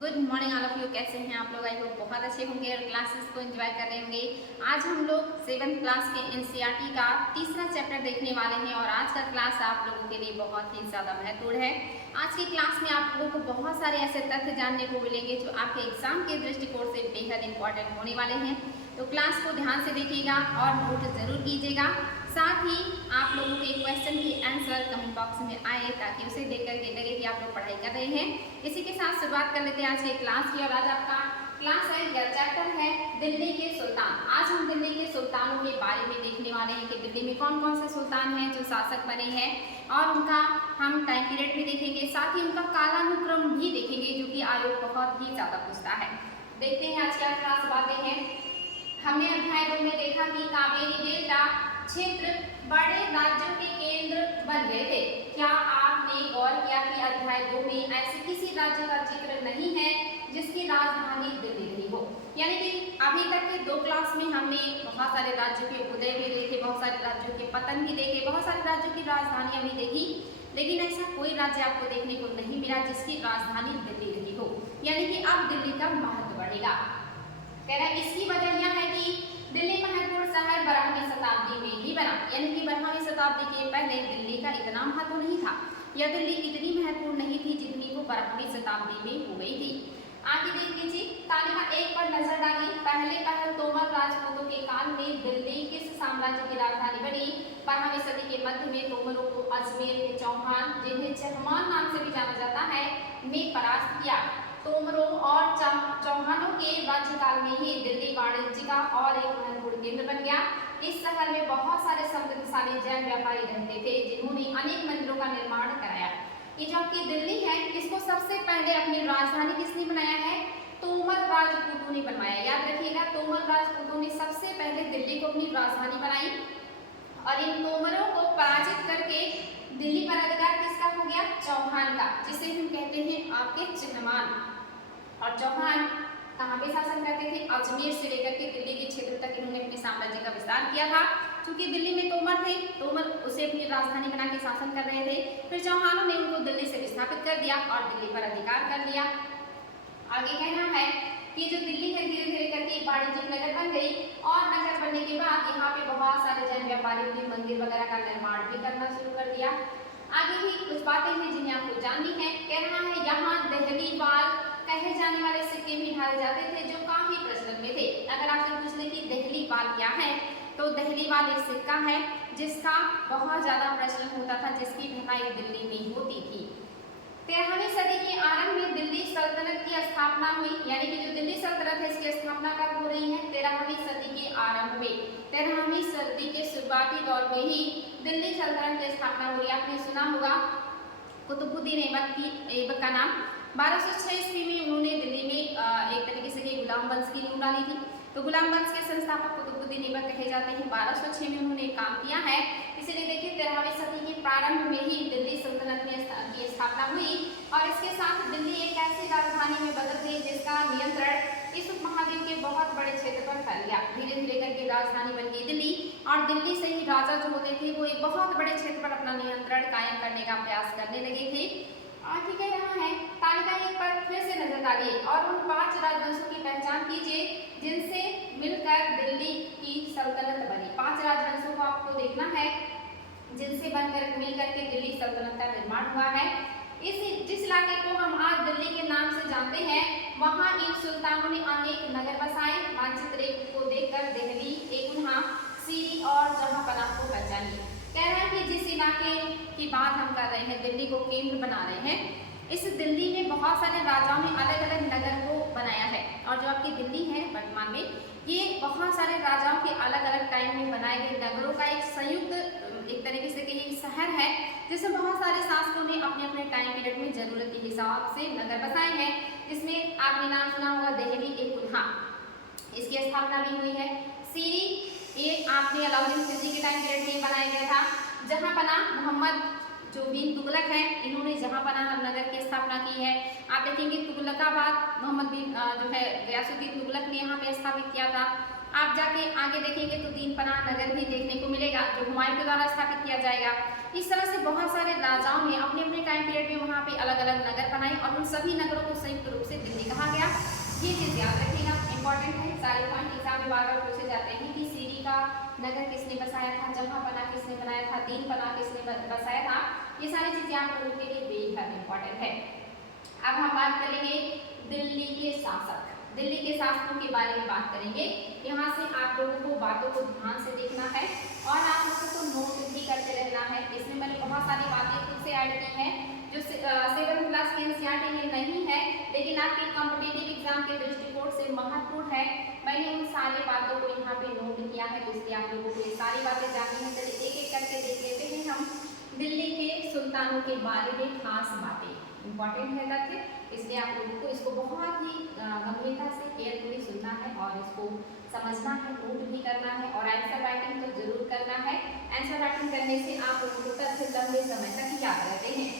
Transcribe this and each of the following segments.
Good morning all of you. कैसे हैं आप लोग? आई होप बहुत अच्छे होंगे और क्लासेस को एंजॉय कर रहे होंगे। आज हम लोग 7th क्लास के एनसीईआरटी का तीसरा चैप्टर देखने वाले हैं और आज का क्लास आप लोगों के लिए बहुत ही ज़्यादा महत्वपूर्ण है। आज की क्लास में आप लोगों को बहुत सारे ऐसे तथ्य जानने को मिलेंगे जो आपके एग्जाम के दृष्टिकोण से बेहद इंपॉर्टेंट होने वाले हैं। तो क्लास को ध्यान से देखिएगा और नोट जरूर कीजिएगा। साथ ही आप लोगों के क्वेश्चन की आंसर कमेंट बॉक्स में आए ताकि उसे देख करके लगे कि आप लोग पढ़ाई कर रहे हैं। इसी के साथ शुरुआत कर लेते हैं आज के क्लास की। और आज आपका क्लास है या चैप्टर है दिल्ली के सुल्तान। आज हम दिल्ली के सुल्तानों के बारे में देखने वाले हैं कि दिल्ली में कौन कौन से सुल्तान हैं जो शासक बने हैं और उनका हम टाइम पीरियड भी देखेंगे। साथ ही उनका कालानुक्रम भी देखेंगे जो कि आयोग बहुत ही ज़्यादा पूछता है। देखते हैं आज क्या खास बातें हैं। हमने अध्याय 2 में देखा कि कावेरी डेल्टा क्षेत्र बड़े राज्यों के केंद्र बन गए थे। क्या आपने गौर किया कि अध्याय 2 में ऐसे किसी राज्य का जिक्र नहीं है जिसकी राजधानी दिल्ली रही हो? यानी कि अभी तक के 2 क्लास में हमने बहुत सारे राज्यों के उदय भी देखे, बहुत सारे राज्यों के पतन भी देखे, बहुत सारे राज्यों की राजधानियां भी देखी, लेकिन ऐसा कोई राज्य आपको देखने को नहीं मिला जिसकी राजधानी दिल्ली रही हो। यानी कि अब दिल्ली का महत्व बढ़ेगा। कह रहा है इसकी वजह यह है कि दिल्ली महत्वपूर्ण शहर 12वीं शताब्दी में ही बना। यानी कि 12वीं शताब्दी के पहले दिल्ली का इतना महत्व नहीं था या दिल्ली इतनी महत्वपूर्ण नहीं थी जितनी वो 12वीं शताब्दी में हो गई थी। आगे देख लीजिए, तालिका 1 पर नजर डालिए। पहले तोमर राजपूतों के काल में दिल्ली किस साम्राज्य की राजधानी बनी? 12वीं सदी के मध्य में तोमरों को अजमेर के चौहान, जिन्हें चहमान नाम से भी जाना जाता है, ने परास्त किया। तोमरों और चौहानों के राज्यकाल में ही दिल्ली वाणिज्य का और एक महत्वपूर्ण केंद्र बन गया। इस शहर में बहुत सारे समृद्धशाली जैन व्यापारी रहते थे जिन्होंने अनेक मंदिरों का निर्माण कराया। ये जो आपकी दिल्ली है इसको सबसे पहले अपनी राजधानी किसने बनाया है? तोमर राजपूतों ने बनवाया। याद रखिएगा, तोमर राजपूतों ने सबसे पहले दिल्ली को अपनी राजधानी बनाई और इन तोमरों को पराजित करके दिल्ली पर अधिकार किसका हो गया? चौहान का, जिसे हम कहते हैं आपके चहमान। और चौहान कहाँ पे शासन करते थे? अजमेर से लेकर के दिल्ली के क्षेत्र तक इन्होंने अपने साम्राज्य का विस्तार किया था। क्योंकि दिल्ली में तोमर थे, तोमर उसे अपनी राजधानी बना के शासन कर रहे थे। फिर चौहानों ने उनको दिल्ली से विस्थापित कर दिया और दिल्ली पर अधिकार कर लिया। आगे कहना है कि जो दिल्ली है धीरे धीरे करके वाणिज्यिक नगर बन गई और नगर बनने के बाद यहाँ पे बहुत सारे जैन व्यापारियों ने मंदिर वगैरह का निर्माण भी करना शुरू कर दिया। आगे भी कुछ बातें हैं जिन्हें आपको जाननी है। कहना है यहाँ दहलीवाल कहे जाने वाले सिक्के भी ढाले जाते थे जो काफी प्रचलन में थे। अगर आपसे पूछ ले कि दहलीवाल क्या है तो दहलीवाल एक सिक्का है जिसका बहुत ज्यादा प्रचलन होता था, जिसकी ढलाई दिल्ली में होती थी। 13वीं सदी के आरंभ में दिल्ली सल्तनत की स्थापना हुई। यानी कि जो दिल्ली सल्तनत है इसकी स्थापना कब हो रही है? 13वीं सदी के आरंभ में, 13वीं सदी के शुरुआती दौर में ही दिल्ली सल्तनत की स्थापना हो रही है। आपने सुना होगा कुतुबुद्दीन ऐबक का नाम। 1206 ईस्वी में उन्होंने दिल्ली में एक तरीके से गुलाम वंश की नींव डाली थी। तो गुलाम वंश के संस्थापक कुतुबुद्दीन ऐबक कहे जाते हैं। 1206 में उन्होंने काम किया है। इसीलिए देखिए 13वीं सदी के प्रारंभ में ही दिल्ली सल्तनत की स्थापना हुई और इसके साथ दिल्ली एक ऐसी राजधानी में बदल गई जिसका नियंत्रण इस उपमहाद्वीप के बहुत बड़े क्षेत्र पर फैल गया। धीरे धीरे करके राजधानी बन गई दिल्ली और दिल्ली से ही राजा जो होते थे वो एक बहुत बड़े क्षेत्र पर अपना नियंत्रण कायम करने का प्रयास करने लगे थे। आगे कह रहा है तालिका 1 पर फिर से नजर डालिए और उन 5 राजवंशों की पहचान कीजिए जिनसे मिलकर दिल्ली की सल्तनत बनी। 5 राजवंशों को आपको देखना है जिनसे बनकर मिलकर के दिल्ली सल्तनत का निर्माण हुआ है। जिस इलाके को हम आज दिल्ली के नाम से जानते हैं वहाँ इन सुल्तानों ने अनेक नगर बसाए। मानचित्र को देखकर दिल्ली, एगुन्हा, सीरी और जहांपनाह को पहचानिए। कह रहा है कि जिस इलाके की बात हम कर रहे हैं, दिल्ली को केंद्र बना रहे हैं, इस दिल्ली में बहुत सारे राजाओं ने अलग अलग नगर को बनाया है। और जो आपकी दिल्ली है वर्तमान में, ये बहुत सारे राजाओं के अलग अलग टाइम में बनाए गए नगरों का एक संयुक्त एक तरीके से कहिए शहर है जिसमें बहुत सारे शासकों ने अपने अपने टाइम पीरियड में जरूरत के हिसाब से नगर बसाए हैं। इसमें आपने नाम सुना होगा दिल्ली एगुन्हा, इसकी स्थापना भी हुई है। सीरी ये आपने अलाउद्दीन खिलजी के टाइम पीरियड में बनाया गया था। जहांपनाह मोहम्मद जो बिन तुगलक है, इन्होंने जहांपनाह नगर की स्थापना की है। आप देखेंगे तुगलकाबाद मोहम्मद बिन जो है गयासुद्दीन तुगलक ने यहाँ पे स्थापित किया था। आप जाके आगे देखेंगे तो दीन पनाह नगर भी देखने को मिलेगा जो हुमायूं के द्वारा स्थापित किया जाएगा। इस तरह से बहुत सारे राजाओं ने अपने अपने टाइम पीरियड में वहाँ पे अलग अलग नगर बनाए और उन सभी नगरों को संयुक्त रूप से दिल्ली नगर किसने बसाया था, जहांपना किसने बनाया था, दीनपना किसने बसाया था, ये सारी चीजें आप लोगों के लिए बेहद इंपॉर्टेंट है। अब हम बात करेंगे दिल्ली के शासक, दिल्ली के शासकों के बारे में बात करेंगे। यहाँ से आप लोगों को बातों को ध्यान से देखना है और आप लोगों को नोट भी करते रहना है। इसमें मैंने बहुत सारी बातें खुद से ऐड की हैं जो 7th क्लास के एनसीईआरटी में नहीं है, लेकिन आपके कॉम्पिटिटिव एग्जाम के दृष्टिकोण से महत्वपूर्ण है। मैंने उन सारी बातों को यहाँ पे नोट किया है, तो इसलिए आप लोगों को ये सारी बातें जाननी है। चलिए एक एक करके देख लेते हैं हम दिल्ली के सुल्तानों के बारे में खास बातें। इंपॉर्टेंट है तथ्य, इसलिए आप लोगों को इसको बहुत ही गंभीरता से केयरफुली सुनना है और इसको समझना है, नोट भी करना है और आंसर राइटिंग तो जरूर करना है। आंसर राइटिंग करने से आप लोगों को तथ्य लंबे समय तक याद रहते हैं।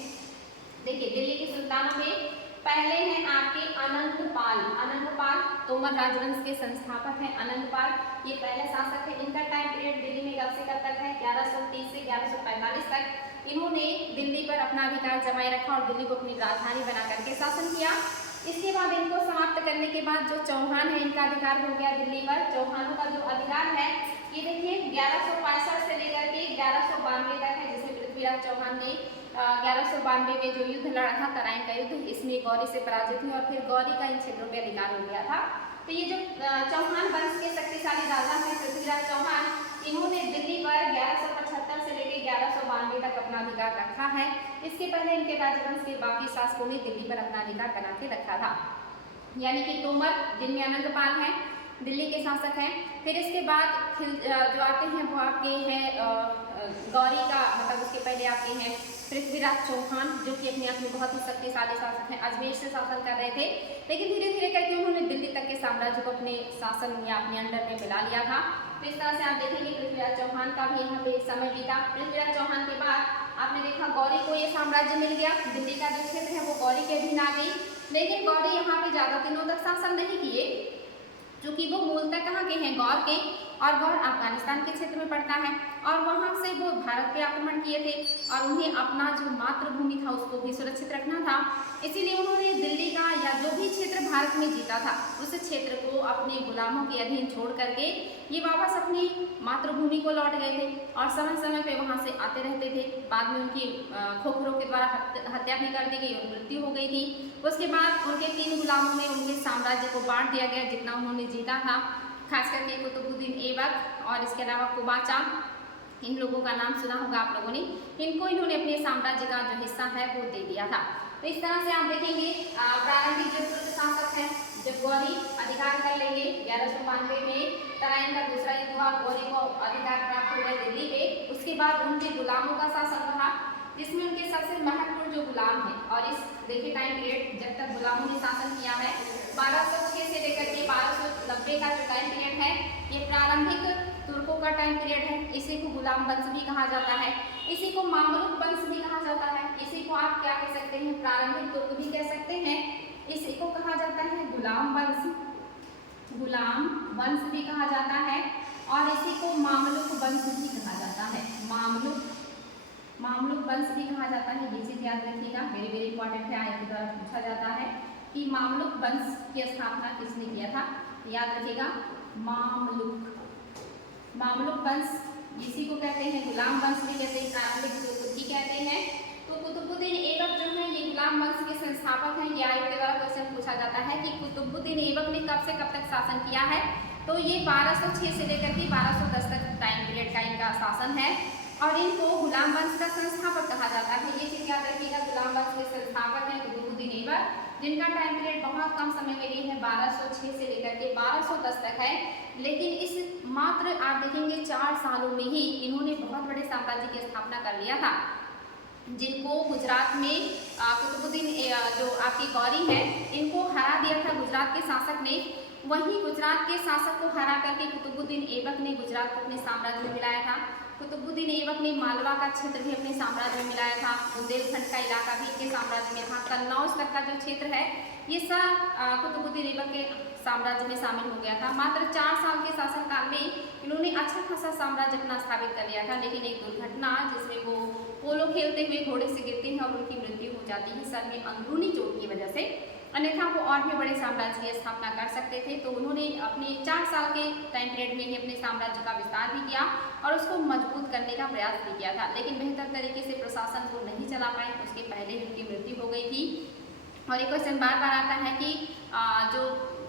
देखिए दिल्ली के सुल्तानों में पहले हैं आपके अनंतपाल। अनंतपाल तोमर राजवंश के संस्थापक हैं। अनंतपाल ये पहले शासक है। इनका टाइम पीरियड दिल्ली में कब से कब तक है, 1130 से 1145 तक। इन्होंने दिल्ली पर अपना अधिकार जमाए रखा और दिल्ली को अपनी राजधानी बना करके शासन किया। इसके बाद इनको समाप्त करने के बाद जो चौहान है इनका अधिकार हो गया दिल्ली पर। चौहानों का जो अधिकार है ये देखिए 1165 से लेकर के 1192 तक है, जिसे पृथ्वीराज चौहान ने 1192 में जो युद्ध लड़ा था, तराइन का युद्ध, इसमें गौरी से पराजित हुई और फिर गौरी का इन क्षेत्रों पर अधिकार हो गया था। तो ये जो चौहान वंश के शक्तिशाली राजा हैं पृथ्वीराज चौहान, इन्होंने दिल्ली पर 1175 से लेकर 1192 तक अपना अधिकार रखा है। इसके पहले इनके राजवंश के बाकी शासकों ने दिल्ली पर अपना अधिकार बना के रखा था, यानी कि तोमर जिनमें अनंतपाल हैं दिल्ली के शासक हैं। फिर इसके बाद जो आते हैं वो आपके हैं गौरी का, मतलब उसके पहले आपके हैं पृथ्वीराज चौहान, जो कि अपने आप में बहुत ही शक्तिशाली शासक हैं। अजमेर से शासन कर रहे थे, लेकिन धीरे धीरे करके उन्होंने दिल्ली तक के साम्राज्य को अपने शासन या अपने अंडर में मिला लिया था। तो इस तरह से आप देखेंगे पृथ्वीराज चौहान का भी यहाँ पे समय बीता। पृथ्वीराज चौहान के बाद आपने देखा गौरी को ये साम्राज्य मिल गया, दिल्ली का जो क्षेत्र है वो गौरी के अधीन आ गई। लेकिन गौरी यहाँ पे ज्यादा दिनों तक शासन नहीं किए, क्योंकि वो मूलतः कहाँ के हैं, गौर के, और गौर अफगानिस्तान के क्षेत्र में पड़ता है और वहाँ से वो भारत पे आक्रमण किए थे और उन्हें अपना जो मातृभूमि था उसको भी सुरक्षित रखना था। इसीलिए उन्होंने दिल्ली का या जो भी क्षेत्र भारत में जीता था उस क्षेत्र को अपने गुलामों के अधीन छोड़ करके ये वापस अपनी मातृभूमि को लौट गए थे और समय समय पे वहाँ से आते रहते थे। बाद में उनकी खोखरों के द्वारा हत्या भी कर दी गई और मृत्यु हो गई थी। उसके बाद उनके 3 गुलामों में उनके साम्राज्य को बांट दिया गया जितना उन्होंने जीता था, खास करके कुतुबुद्दीन ऐबक और इसके अलावा कुबाचा, इन लोगों का नाम सुना होगा आप लोगों ने। इनको इन्होंने अपने साम्राज्य का जो हिस्सा है वो दे दिया था। तो इस तरह से आप देखेंगे प्रारंभिक जो तुर्क शासक है, जब गौरी अधिकार कर लेंगे 1192 में, तराइन का दूसरा युद्ध हुआ, गौरी को अधिकार प्राप्त हो गए दिल्ली पे। उसके बाद उनके गुलामों का शासन रहा, जिसमें उनके सबसे महत्वपूर्ण जो गुलाम है, और इस देखिए टाइम पीरियड जब तक गुलामों ने शासन किया है 1206 से लेकर के 1290 का जो टाइम पीरियड है ये प्रारंभिक तुर्कों का टाइम पीरियड है। इसी को गुलाम वंश भी कहा जाता है, इसी को मामलुक वंश भी कहा जाता है, इसी को आप क्या कह सकते हैं, प्रारंभिक तुर्क भी कह सकते हैं। इसी को कहा जाता है गुलाम वंश, गुलाम वंश भी कहा जाता है और इसी को मामलुक वंश भी कहा जाता है। मामलुक वंश भी कहा जाता है। ये चीज याद रखिएगा, वेरी वेरी इंपॉर्टेंट है, आगे के द्वारा पूछा जाता है कि मामलुक वंश की स्थापना किसने किया था। याद रखिएगा मामलुक वंश, इसी को कहते हैं गुलाम वंश भी कहते हैं, प्रारंभिक तुर्क भी कहते हैं। तो कुतुबुद्दीन ऐबक जो है ये गुलाम वंश के संस्थापक हैं। ये आयोग के द्वारा क्वेश्चन पूछा जाता है कि कुतुबुद्दीन ऐबक ने कब से कब तक शासन किया है, तो ये 1206 से लेकर के 1210 तक टाइम पीरियड का इनका शासन है और इनको गुलाम वंश का संस्थापक कहा जाता है। ये चीज याद रखिएगा, गुलाम वंश के संस्थापक हैं कुतुबुद्दीन ऐबक, जिनका टाइम पीरियड बहुत कम समय के लिए है, 1206 से लेकर के 1210 तक है। लेकिन इस मात्र आप देखेंगे 4 सालों में ही इन्होंने बहुत बड़े साम्राज्य की स्थापना कर लिया था, जिनको गुजरात में कुतुबुद्दीन जो आपकी गौरी है इनको हरा दिया था गुजरात के शासक ने। वहीं गुजरात के शासक को हरा करके कुतुबुद्दीन ऐबक ने गुजरात को अपने साम्राज्य में मिलाया था। कुतुबुद्दीन ऐबक ने मालवा का क्षेत्र भी अपने साम्राज्य में मिलाया था, बुंदेलखंड का इलाका भी इनके साम्राज्य में था, कन्नौज तक का जो क्षेत्र है ये सब कुतुबुद्दीन ऐबक के साम्राज्य में शामिल हो गया था। मात्र 4 साल के शासनकाल में इन्होंने अच्छा खासा साम्राज्य अपना स्थापित कर लिया था, लेकिन एक दुर्घटना जिसमें वो पोलो खेलते हुए घोड़े से गिरते हैं और उनकी मृत्यु हो जाती है सर में अंदरूनी चोट की वजह से। अन्यथा वो और भी बड़े साम्राज्य की स्थापना कर सकते थे। तो उन्होंने अपने 4 साल के टाइम पीरियड में ही अपने साम्राज्य का विस्तार भी किया और उसको मजबूत करने का प्रयास भी किया था, लेकिन बेहतर तरीके से प्रशासन को नहीं चला पाए, उसके पहले ही उनकी मृत्यु हो गई थी। और एक क्वेश्चन बार बार आता है कि जो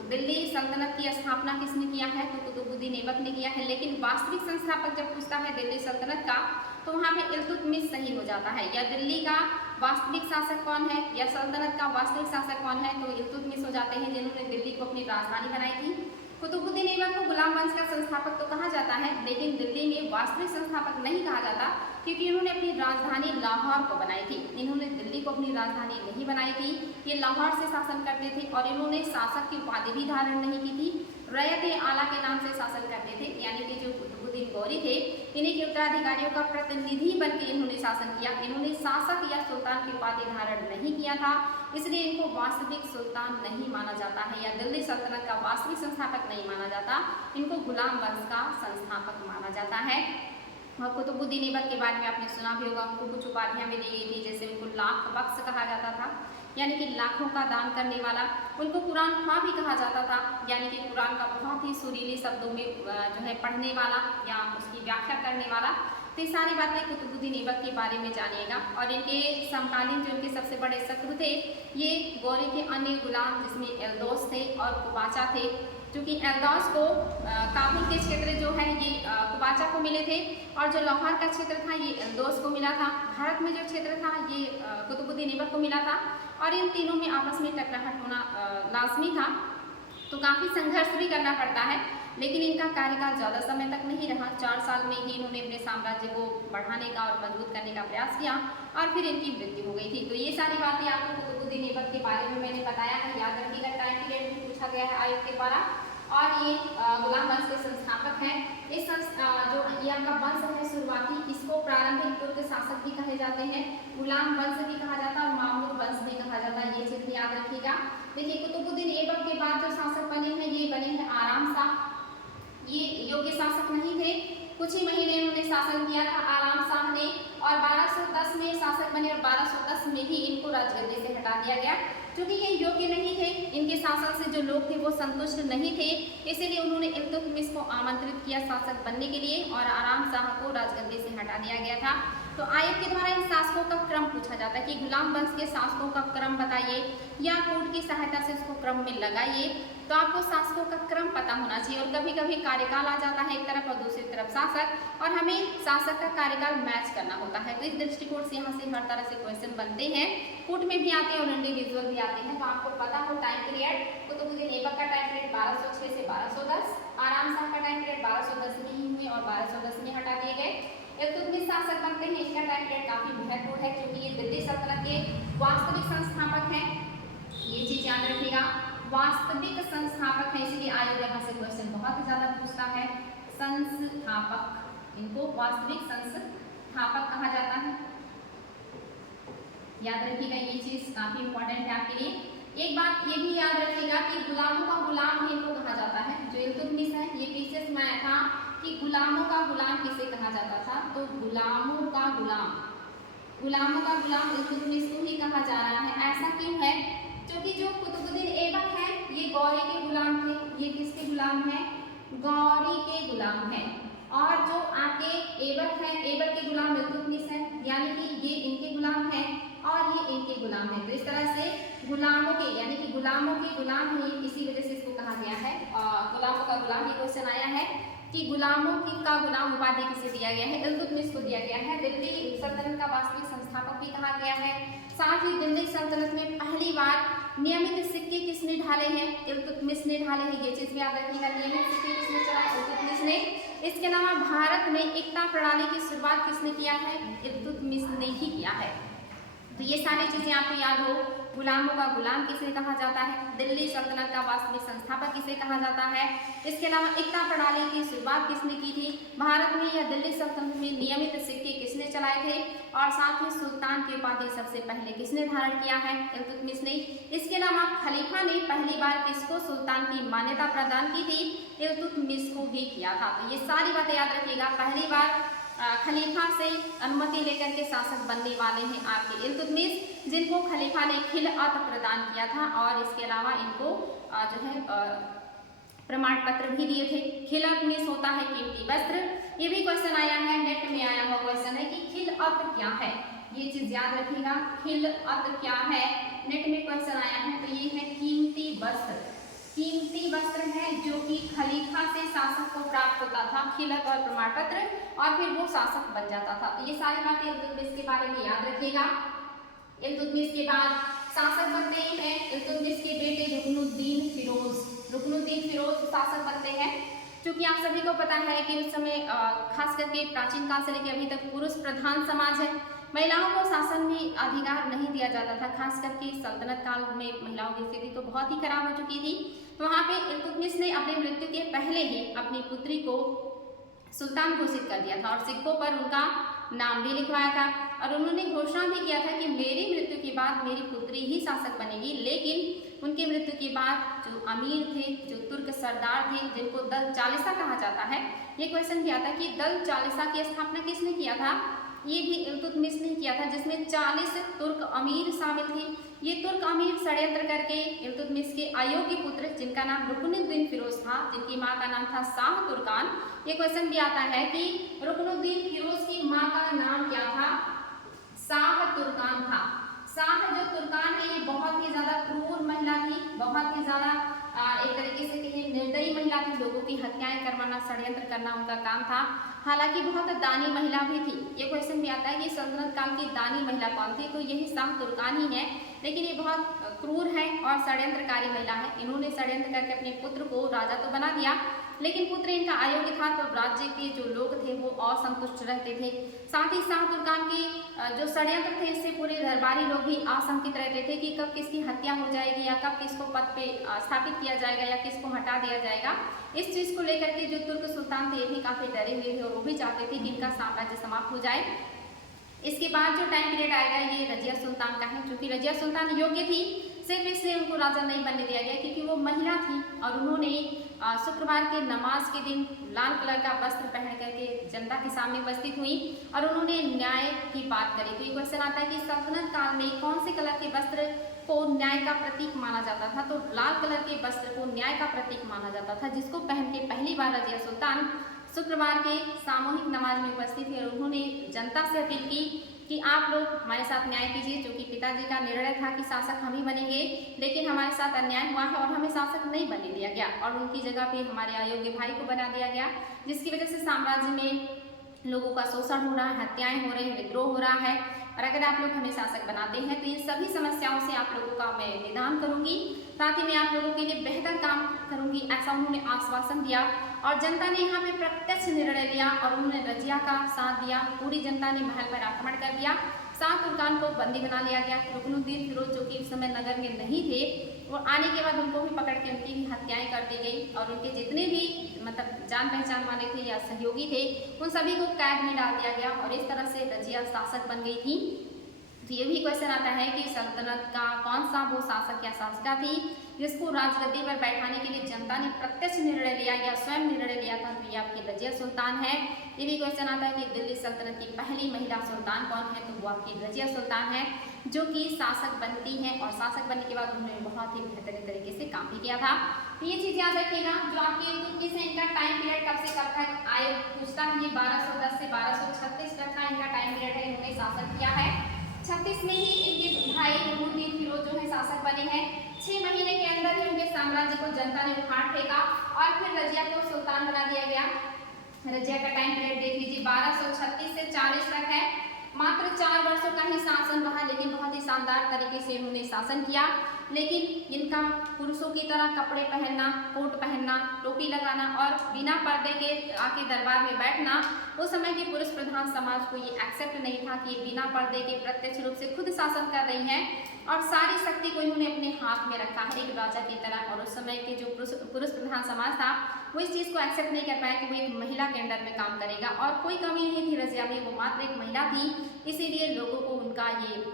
दिल्ली सल्तनत की स्थापना किसने किया है, तो कुतुबुद्दीन ऐबक ने किया है। लेकिन वास्तविक संस्थापक जब पूछता है दिल्ली सल्तनत का, तो वहाँ पे इल्तुतमिश सही हो जाता है। या दिल्ली का वास्तविक शासक कौन है या सल्तनत का वास्तविक शासक कौन है, तो इल्तुतमिश हो जाते हैं, जिन्होंने दिल्ली को अपनी राजधानी बनाई थी। कुतुबुद्दीन ऐबक को गुलाम वंश का संस्थापक तो कहा जाता है, लेकिन दिल्ली में वास्तविक संस्थापक नहीं कहा जाता, क्योंकि इन्होंने अपनी राजधानी लाहौर को बनाई थी। इन्होंने दिल्ली को अपनी राजधानी नहीं बनाई थी, ये लाहौर से शासन करते थे और इन्होंने शासक की उपाधि भी धारण नहीं की थी। रयत-ए-आला के नाम से शासन करते थे, यानी कि जो कुतुबुद्दीन गौरी थे, इन्हीं के उत्तराधिकारियों का प्रतिनिधि बनकर इन्होंने शासन किया। इन्होंने शासक या सुल्तान की उपाधि धारण नहीं किया था, इसलिए इनको वास्तविक सुल्तान नहीं माना जाता है या दिल्ली सल्तनत का वास्तविक संस्थापक नहीं माना जाता, इनको गुलाम वंश का संस्थापक माना जाता है। और कुतुबुद्दीन ऐबक के बारे में आपने सुना भी होगा, उनको कुछ उपाधियां भी दी गई थी, जैसे उनको लाख बख्श कहा जाता था, यानी कि लाखों का दान करने वाला। उनको कुरान ख्वां भी कहा जाता था, यानी कि कुरान का बहुत ही सुरीले शब्दों में जो है पढ़ने वाला या उसकी व्याख्या करने वाला। तो ये सारी बातें कुतुबुद्दीन ऐबक के बारे में जानिएगा। और इनके समकालीन जो इनके सबसे बड़े शत्रु थे, ये गौरी के अन्य गुलाम, जिसमें एल्दोस थे और कुबाचा थे। क्योंकि एल्दौस को काबुल के क्षेत्र जो है ये कुबाचा को मिले थे, और जो लाहौर का क्षेत्र था ये एल्दौस को मिला था। भारत में जो क्षेत्र था ये कुतुबुद्दीन ऐबक को मिला था, और इन तीनों में आपस में टकराहट होना लाजमी था। तो काफ़ी संघर्ष भी करना पड़ता है, लेकिन इनका कार्यकाल ज़्यादा समय तक नहीं रहा। 4 साल में ही इन्होंने अपने साम्राज्य को बढ़ाने का और मजबूत करने का प्रयास किया, और फिर इनकी मृत्यु हो गई थी। तो ये सारी बातें आपको कुतुबुद्दीन ऐबक के बारे में मैंने बताया है, याद रखिएगा। टाइम पीरियड भी पूछा गया है आयोग के द्वारा, और ये गुलाम वंश के संस्थापक हैं। इस जो ये आपका वंश है शुरुआती, इसको प्रारंभिक तुर्क शासक भी कहे जाते हैं, गुलाम वंश भी कहा जाता है और मामलुक वंश भी कहा जाता है। ये चीज याद रखिएगा। देखिए, कुतुबुद्दीन ऐबक के बाद जो शासक बने हैं, ये बने हैं आराम शाह। ये योग्य शासक नहीं थे, कुछ ही महीने इन्होंने शासन किया था आराम शाह ने, और 1210 में शासक बने, और 1210 में ही इनको राजगद्दी से हटा दिया गया, क्योंकि ये योग्य नहीं थे। इनके शासन से जो लोग थे वो संतुष्ट नहीं थे, इसीलिए उन्होंने इल्तुतमिश को आमंत्रित किया शासक बनने के लिए, और आराम शाह को राजगद्दी से हटा दिया गया था। तो आयोग के द्वारा इन शासकों का क्रम पूछा जाता है कि गुलाम वंश के शासकों का क्रम बताइए, या कोर्ट की सहायता से उसको क्रम में लगाइए। तो आपको शासकों का क्रम पता होना चाहिए, और कभी कभी कार्यकाल आ जाता है एक तरफ और दूसरी तरफ शासक, और हमें शासक का कार्यकाल मैच करना होता है। तो इस दृष्टिकोण से यहाँ से हर तरह से क्वेश्चन बनते हैं, कोर्ट में भी आते हैं और इंडिविजुअल भी आते हैं। तो आपको पता हो टाइम पीरियड, कुतुबुद्दीन ऐबक का टाइम पीरियड 1206 से 1210, आराम शाह का टाइम पीरियड 1210 में ही हुए और 1210 में हटा दिए गए। इल्तुतमिश शासक बनते हैं, इसका टाइम पीरियड काफी महत्वपूर्ण है, क्योंकि ये दिल्ली सल्तनत के वास्तविक संस्थापक हैं। ये चीज याद रखिएगा, वास्तविक संस्थापक है, इसलिए आयोग यहाँ से क्वेश्चन बहुत ज्यादा पूछता है। संस्थापक, इनको वास्तविक संस्थापक कहा जाता है, याद रखिएगा। ये चीज काफी इंपॉर्टेंट है आपके लिए। एक बात ये भी याद रखिएगा कि गुलामों का गुलाम भी इनको कहा जाता है। जो इल्तुतमिश है, ये पीछे में आया था कि गुलामों का गुलाम किसे कहा जाता था, तो गुलामों का गुलाम इल्तुतमिश को ही कहा जा रहा है। ऐसा क्यों है? क्योंकि जो कुतुबुद्दीन ऐबक है ये गौरी के गुलाम थे। ये किसके गुलाम हैं? गौरी के गुलाम हैं। और जो आपके ऐबक हैं, ऐबक के गुलाम इल्तुतमिश हैं, यानी कि ये इनके गुलाम हैं और ये इनके गुलाम हैं। तो इस तरह से गुलामों के, यानी कि गुलामों के गुलाम हैं, इसी वजह से इसको कहा गया है। गुलामों का गुलाम, ये क्वेश्चन आया है कि गुलामों की का गुलाम उपाधि किसे दिया गया है? इल्तुतमिश को दिया गया है। दिल्ली सल्तनत का वास्तविक संस्थापक भी कहा गया है। साथ ही दिल्ली सल्तनत में पहली बार नियमित सिक्के किसने ढाले हैं? इल्तुतमिश ने ढाले हैं। ये चीज भी याद रखिएगा, नियमित सिक्के किसने चलाए? इल्तुतमिश ने। इसके अलावा भारत में एकता प्रणाली की शुरुआत किसने किया है? इल्तुतमिश ने ही किया है। तो ये सारी चीजें आपको याद हो। गुलामों का गुलाम किसे कहा जाता है? दिल्ली सल्तनत का वास्तविक संस्थापक किसे कहा जाता है? इसके अलावा एकता प्रणाली की शुरुआत किसने की थी? भारत में या दिल्ली सल्तनत में नियमित सिक्के किसने चलाए थे? और साथ ही सुल्तान की उपाधि सबसे पहले किसने धारण किया है? इल्तुतमिश ने। इसके अलावा खलीफा ने पहली बार किसको सुल्तान की मान्यता प्रदान की थी? इल्तुतमिश को भी किया था। तो ये सारी बातें याद रखिएगा। पहली बार खलीफा से अनुमति लेकर के शासक बनने वाले हैं आपके इल्तुतमिश, जिनको खलीफा ने खिलअत प्रदान किया था और इसके अलावा इनको जो है प्रमाण पत्र भी दिए थे। खिलअत मीन्स होता है कीमती वस्त्र। ये भी क्वेश्चन आया है, नेट में आया हुआ क्वेश्चन है कि खिलअत क्या है, ये चीज याद रखिएगा। खिलअत क्या है, नेट में क्वेश्चन आया है, तो ये है कीमती वस्त्र। कीमती वस्त्र है जो कि खलीफा से शासक को प्राप्त होता था, खिलअत और प्रमाण पत्र, और फिर वो शासक बन जाता था। तो ये सारी बातें इल्तुतमिश के बारे में याद रखिएगा। इल्तुतमिश के बाद शासक बनते हैं इल्तुतमिश के बेटे रुकनुद्दीन फिरोज। रुकनुद्दीन फिरोज शासक बनते हैं। क्योंकि आप सभी को पता है कि उस समय खास करके प्राचीन काल से लेकर अभी तक पुरुष प्रधान समाज है, महिलाओं को शासन में अधिकार नहीं दिया जाता था। खास करके सल्तनत काल में महिलाओं की स्थिति तो बहुत ही खराब हो चुकी थी। तो वहाँ पे इल्तुतमिश ने अपनी मृत्यु के पहले ही अपनी पुत्री को सुल्तान घोषित कर दिया था और सिक्कों पर उनका नाम भी लिखवाया था, और उन्होंने घोषणा भी किया था कि मेरी मृत्यु के बाद मेरी पुत्री ही शासक बनेगी। लेकिन उनकी मृत्यु के बाद जो अमीर थे, जो तुर्क सरदार थे, जिनको दल चालिसा कहा जाता है, ये क्वेश्चन भी आता है कि दल चालिसा की स्थापना किसने किया था। ये भी इल्तुतमिश ने किया था, जिसमें 40 तुर्क अमीर शामिल थे। ये तुर्क अमीर षड्यंत्र करके इल्तुतमिश के अयोग्य पुत्र, जिनका नाम रुकनुद्दीन फिरोज था, जिनकी माँ का नाम था शाह तुर्कान, ये क्वेश्चन भी आता है कि रुकनुद्दीन फिरोज की माँ का नाम क्या था, शाह तुर्कान था। शाह जो तुर्कान है, ये बहुत ही ज्यादा क्रूर महिला थी, बहुत ही ज्यादा एक तरीके से कहिए निर्दयी महिला थी। लोगों की हत्याएं करवाना, षड्यंत्र करना उनका काम था। हालांकि बहुत दानी महिला भी थी। ये क्वेश्चन भी आता है कि सल्तनत काल की दानी महिला कौन थी, तो यही शाह तुर्कान ही है। लेकिन ये बहुत क्रूर है और षड्यंत्रकारी महिला है। इन्होंने षड्यंत्र करके अपने पुत्र को राजा तो बना दिया, लेकिन पुत्र इनका अयोग्य था, तो राज्य के जो लोग थे वो असंतुष्ट रहते थे। साथ ही शाह तुर्कान के जो षड्यंत्र थे, इससे पूरे दरबारी लोग भी आशंकित रहते थे कि कब किसकी हत्या हो जाएगी या कब किसको पद पे स्थापित किया जाएगा या किसको हटा दिया जाएगा। इस चीज को लेकर के जो तुर्क सुल्तान थे, ये भी काफी डरे हुए थे और वो भी चाहते थे कि इनका साम्राज्य समाप्त हो जाए। इसके बाद जो टाइम पीरियड आएगा, ये रजिया सुल्तान का है। क्योंकि रजिया सुल्तान योग्य थी, सिर्फ इसलिए उनको राजा नहीं बनने दिया गया क्योंकि वो महिला थी और उन्होंने शुक्रवार के नमाज के दिन लाल कलर का वस्त्र पहन करके जनता के सामने उपस्थित हुई और उन्होंने न्याय की बात करी। तो ये क्वेश्चन आता है कि सल्तनत काल में कौन से कलर के वस्त्र को न्याय का प्रतीक माना जाता था, तो लाल कलर के वस्त्र को न्याय का प्रतीक माना जाता था, जिसको पहन के पहली बार रजिया सुल्तान शुक्रवार के सामूहिक नमाज में उपस्थित हुए और उन्होंने जनता से अपील की कि आप लोग हमारे साथ न्याय कीजिए। क्योंकि पिताजी का निर्णय था कि शासक हम ही बनेंगे, लेकिन हमारे साथ अन्याय हुआ है और हमें शासक नहीं बनने दिया गया और उनकी जगह पे हमारे अयोग्य भाई को बना दिया गया, जिसकी वजह से साम्राज्य में लोगों का शोषण हो रहा है, हत्याएं हो रही हैं, विद्रोह हो रहा है। और अगर आप लोग हमें शासक बनाते हैं तो इन सभी समस्याओं से आप लोगों का मैं निदान करूंगी, साथ ही मैं आप लोगों के लिए बेहतर काम करूंगी, ऐसा उन्होंने आश्वासन दिया। और जनता ने यहाँ पे प्रत्यक्ष निर्णय लिया और उन्होंने रजिया का साथ दिया। पूरी जनता ने महल पर आक्रमण कर दिया। शाह तुर्कान को बंदी बना लिया गया। रुकनुद्दीन फिरोज जो कि उस समय नगर में नहीं थे, वो आने के बाद उनको भी पकड़ के उनकी भी हत्याएं कर दी गई और उनके जितने भी मतलब जान पहचान वाले थे या सहयोगी थे, उन सभी को कैद में डाल दिया गया और इस तरह से रजिया शासक बन गई थी। तो ये भी क्वेश्चन आता है कि सल्तनत का कौन सा वो शासक या शासिका थी जिसको राजगद्दी पर बैठाने के लिए जनता ने प्रत्यक्ष निर्णय लिया या स्वयं निर्णय लिया था, तो ये आपकी रजिया सुल्तान है। ये भी क्वेश्चन आता है कि दिल्ली सल्तनत की पहली महिला सुल्तान कौन है, तो वो आपकी रजिया सुल्तान है, जो कि शासक बनती हैं और शासक बनने के बाद उन्होंने बहुत ही बेहतरीन तरीके से काम भी किया था। तो ये चीज याद रखिएगा। जो आपके इल्तुतमिश है, इनका टाइम पीरियड कब से कब तक आयोग पूछता है, ये 1210 से 1236 तक का इनका टाइम पीरियड है। इन्होंने शासन किया है। 36 में ही इनके भाई रुकनुद्दीन फिरोज जो है शासक बने हैं। 6 महीने के अंदर ही उनके साम्राज्य को जनता ने उखाड़ फेंका और फिर रजिया को सुल्तान बना दिया गया। रजिया का टाइम पीरियड देख लीजिए, 1236 से 40 तक है। मात्र 4 वर्षों का ही शासन रहा, लेकिन बहुत ही शानदार तरीके से उन्होंने शासन किया। लेकिन इनका पुरुषों की तरह कपड़े पहनना, कोट पहनना, टोपी लगाना और बिना पर्दे के आके दरबार में बैठना, उस समय के पुरुष प्रधान समाज को ये एक्सेप्ट नहीं था कि बिना पर्दे के प्रत्यक्ष रूप से खुद शासन कर रही हैं और सारी शक्ति को इन्होंने अपने हाथ में रखा है एक राजा की तरह। और उस समय के जो पुरुष प्रधान समाज था, वो इस चीज़ को एक्सेप्ट नहीं कर पाया कि वो एक महिला के अंडर में काम करेगा। और कोई कमी नहीं थी रजिया में, वो मात्र एक महिला थी, इसीलिए लोगों को उनका ये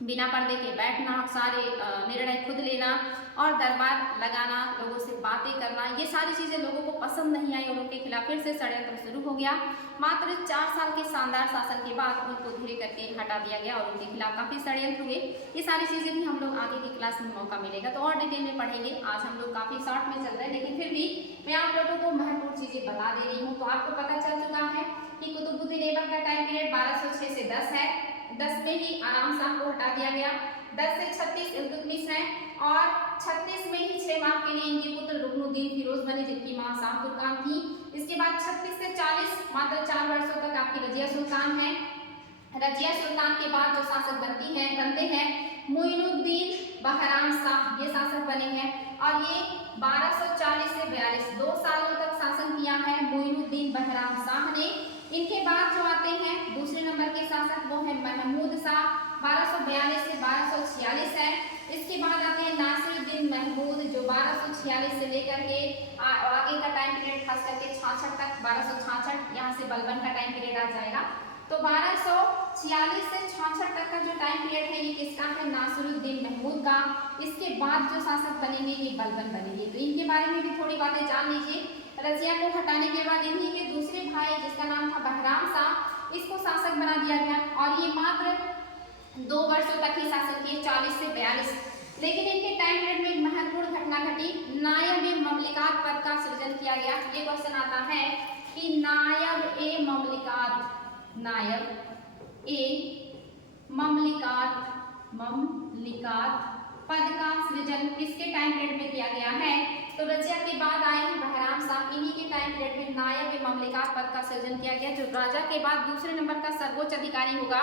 बिना पर्दे के बैठना, सारे निर्णय खुद लेना और दरबार लगाना, लोगों से बातें करना, ये सारी चीज़ें लोगों को पसंद नहीं आई और उनके खिलाफ फिर से षड्यंत्र शुरू हो गया। मात्र 4 साल के शानदार शासन के बाद उनको धीरे करके हटा दिया गया और उनके खिलाफ काफ़ी षड्यंत्र हुए। ये सारी चीज़ें भी हम लोग आगे की क्लास में मौका मिलेगा तो और डिटेल में पढ़ेंगे। आज हम लोग काफ़ी शॉर्ट में चल रहे हैं, लेकिन फिर भी मैं आप लोगों को महत्वपूर्ण चीज़ें बता दे रही हूँ। तो आपको पता चल चुका है कि कुतुबुद्दीन ऐबक का टाइम पीरियड 1206 से 10 है। 10 में ही आराम शाह को हटा दिया गया। 10 से 36 इल्तुतमिश है और 36 में ही 6 माह के लिए इनके पुत्र रुकनुद्दीन फिरोज बने, जिनकी मां शाह तुर्कान थी। इसके बाद 36 से 40 मात्र 4 वर्षों तक आपकी रजिया सुल्तान है। रजिया सुल्तान के बाद जो शासक बनते हैं मोइनुद्दीन बहराम शाह, ये शासक बने हैं और ये 1240 से 42 2 सालों तक शासन किया है मोइनुद्दीन बहराम शाह ने। इनके बाद जो आते हैं दूसरे नंबर के शासक वो है महमूद शाह, 1242 से 1246 है। इसके बाद आते हैं नासिरुद्दीन महमूद जो 1246 से लेकर के आगे का टाइम पीरियड खास करके 66 तक 1266, यहाँ से बलबन का टाइम पीरियड आ जाएगा। तो 1246 से 66 तक का जो टाइम पीरियड है ये किसका है? नासिरुद्दीन महमूद का। इसके बाद जो शासक बनेंगे ये बलबन बनेंगे। तो इनके बारे में भी थोड़ी बातें जान लीजिए। रजिया को हटाने के बाद इन्हीं के दूसरे भाई जिसका नाम था बहराम शाह, इसको शासक बना दिया गया और ये मात्र 2 वर्षों तक ही शासन किए, 40 से 42। लेकिन इनके टाइम पीरियड में एक महत्वपूर्ण घटना घटी, नायब ममलिकात पद का सृजन किया गया। ये क्वेश्चन आता है कि नायब ए ममलिकात पद का सृजन किसके टाइम पीरियड में किया गया है? तो रजिया के बाद आए हैं बहराम शाह, इन्हीं के टाइम पीरियड में नायब ममलिकात पद का सृजन किया गया, जो राजा के बाद दूसरे नंबर का सर्वोच्च अधिकारी होगा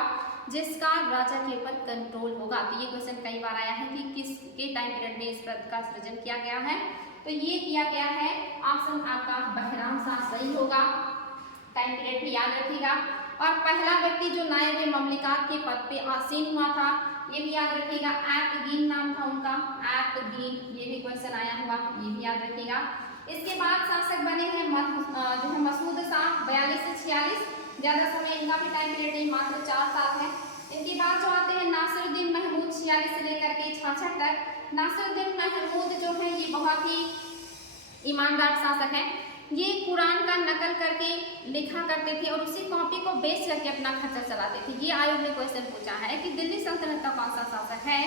जिसका राजा के ऊपर कंट्रोल होगा। तो ये क्वेश्चन कई बार आया है कि किसके टाइम पीरियड में इस पद का सृजन किया गया है? तो ये किया गया है ऑप्शन आपका बहराम शाह सही होगा। टाइम पीरियड भी याद रखिएगा। और पहला व्यक्ति जो नायब ममलिकात के पद पे आसीन हुआ था ये भी याद रखिएगा, ऐतगीन नाम था उनका, ऐतगीन। ये भी क्वेश्चन आया हुआ, ये भी याद रखिएगा। इसके बाद शासक बने हैं जो है मसूद शाह, 42 से 46, ज्यादा समय इनका भी टाइम पीरियड नहीं, मात्र 4 साल है। इनके बाद जो आते हैं नासिरुद्दीन महमूद, 46 से लेकर के 66 तक। नासिरुद्दीन महमूद जो है ये बहुत ही ईमानदार शासक है। ये कुरान का नकल करके लिखा करते थे और उसी कॉपी को बेच करके अपना खर्चा चलाते थे। ये आयोग ने क्वेश्चन पूछा है कि दिल्ली सल्तनत का कौन सा शासक है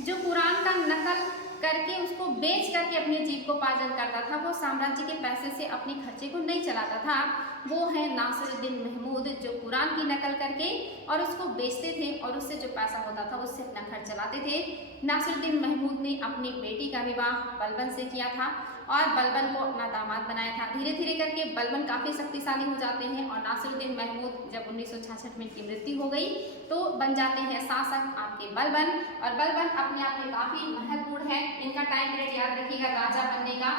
जो कुरान का नकल करके उसको बेच करके अपने जीविकोपार्जन करता था, वो साम्राज्य के पैसे से अपने खर्चे को नहीं चलाता था। वो है नासिरुद्दीन महमूद, जो कुरान की नकल करके और उसको बेचते थे और उससे जो पैसा होता था उससे अपना खर्च चलाते थे। नासिरुद्दीन महमूद ने अपनी बेटी का विवाह बलबन से किया था और बलबन को अपना दामाद बनाया था। धीरे धीरे करके बलबन काफ़ी शक्तिशाली हो जाते हैं और नासिरुद्दीन महमूद जब 1966 में इनकी मृत्यु हो गई तो बन जाते हैं शासक आपके बलबन। और बलबन अपने आप में काफ़ी महत्वपूर्ण है। इनका टाइम पीरियड याद रखिएगा राजा बनने का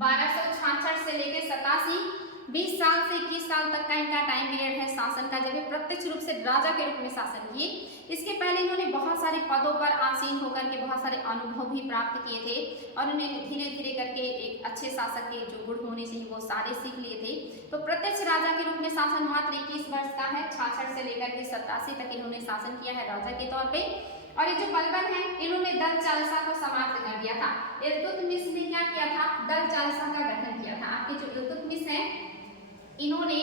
1266 से लेकर 87, 20 साल से 21 साल तक का इनका टाइम पीरियड है शासन का, जब प्रत्यक्ष रूप से राजा के रूप में शासन किए। इसके पहले इन्होंने बहुत सारे पदों पर आसीन होकर के बहुत सारे अनुभव भी प्राप्त किए थे और उन्हें धीरे धीरे करके एक अच्छे शासक के जो गुण होने चाहिए वो सारे सीख लिए थे। तो प्रत्यक्ष राजा के रूप में शासन मात्र 21 वर्ष का है, 66 से लेकर के 87 तक इन्होंने शासन किया है राजा के तौर पे। और ये जो बलबन है इन्होंने दल चालसा को समाप्त कर दिया था। इल्तुतमिश ने क्या किया था? दल चालसा का गठन किया था। आपके जो इल्तुतमिश है इन्होंने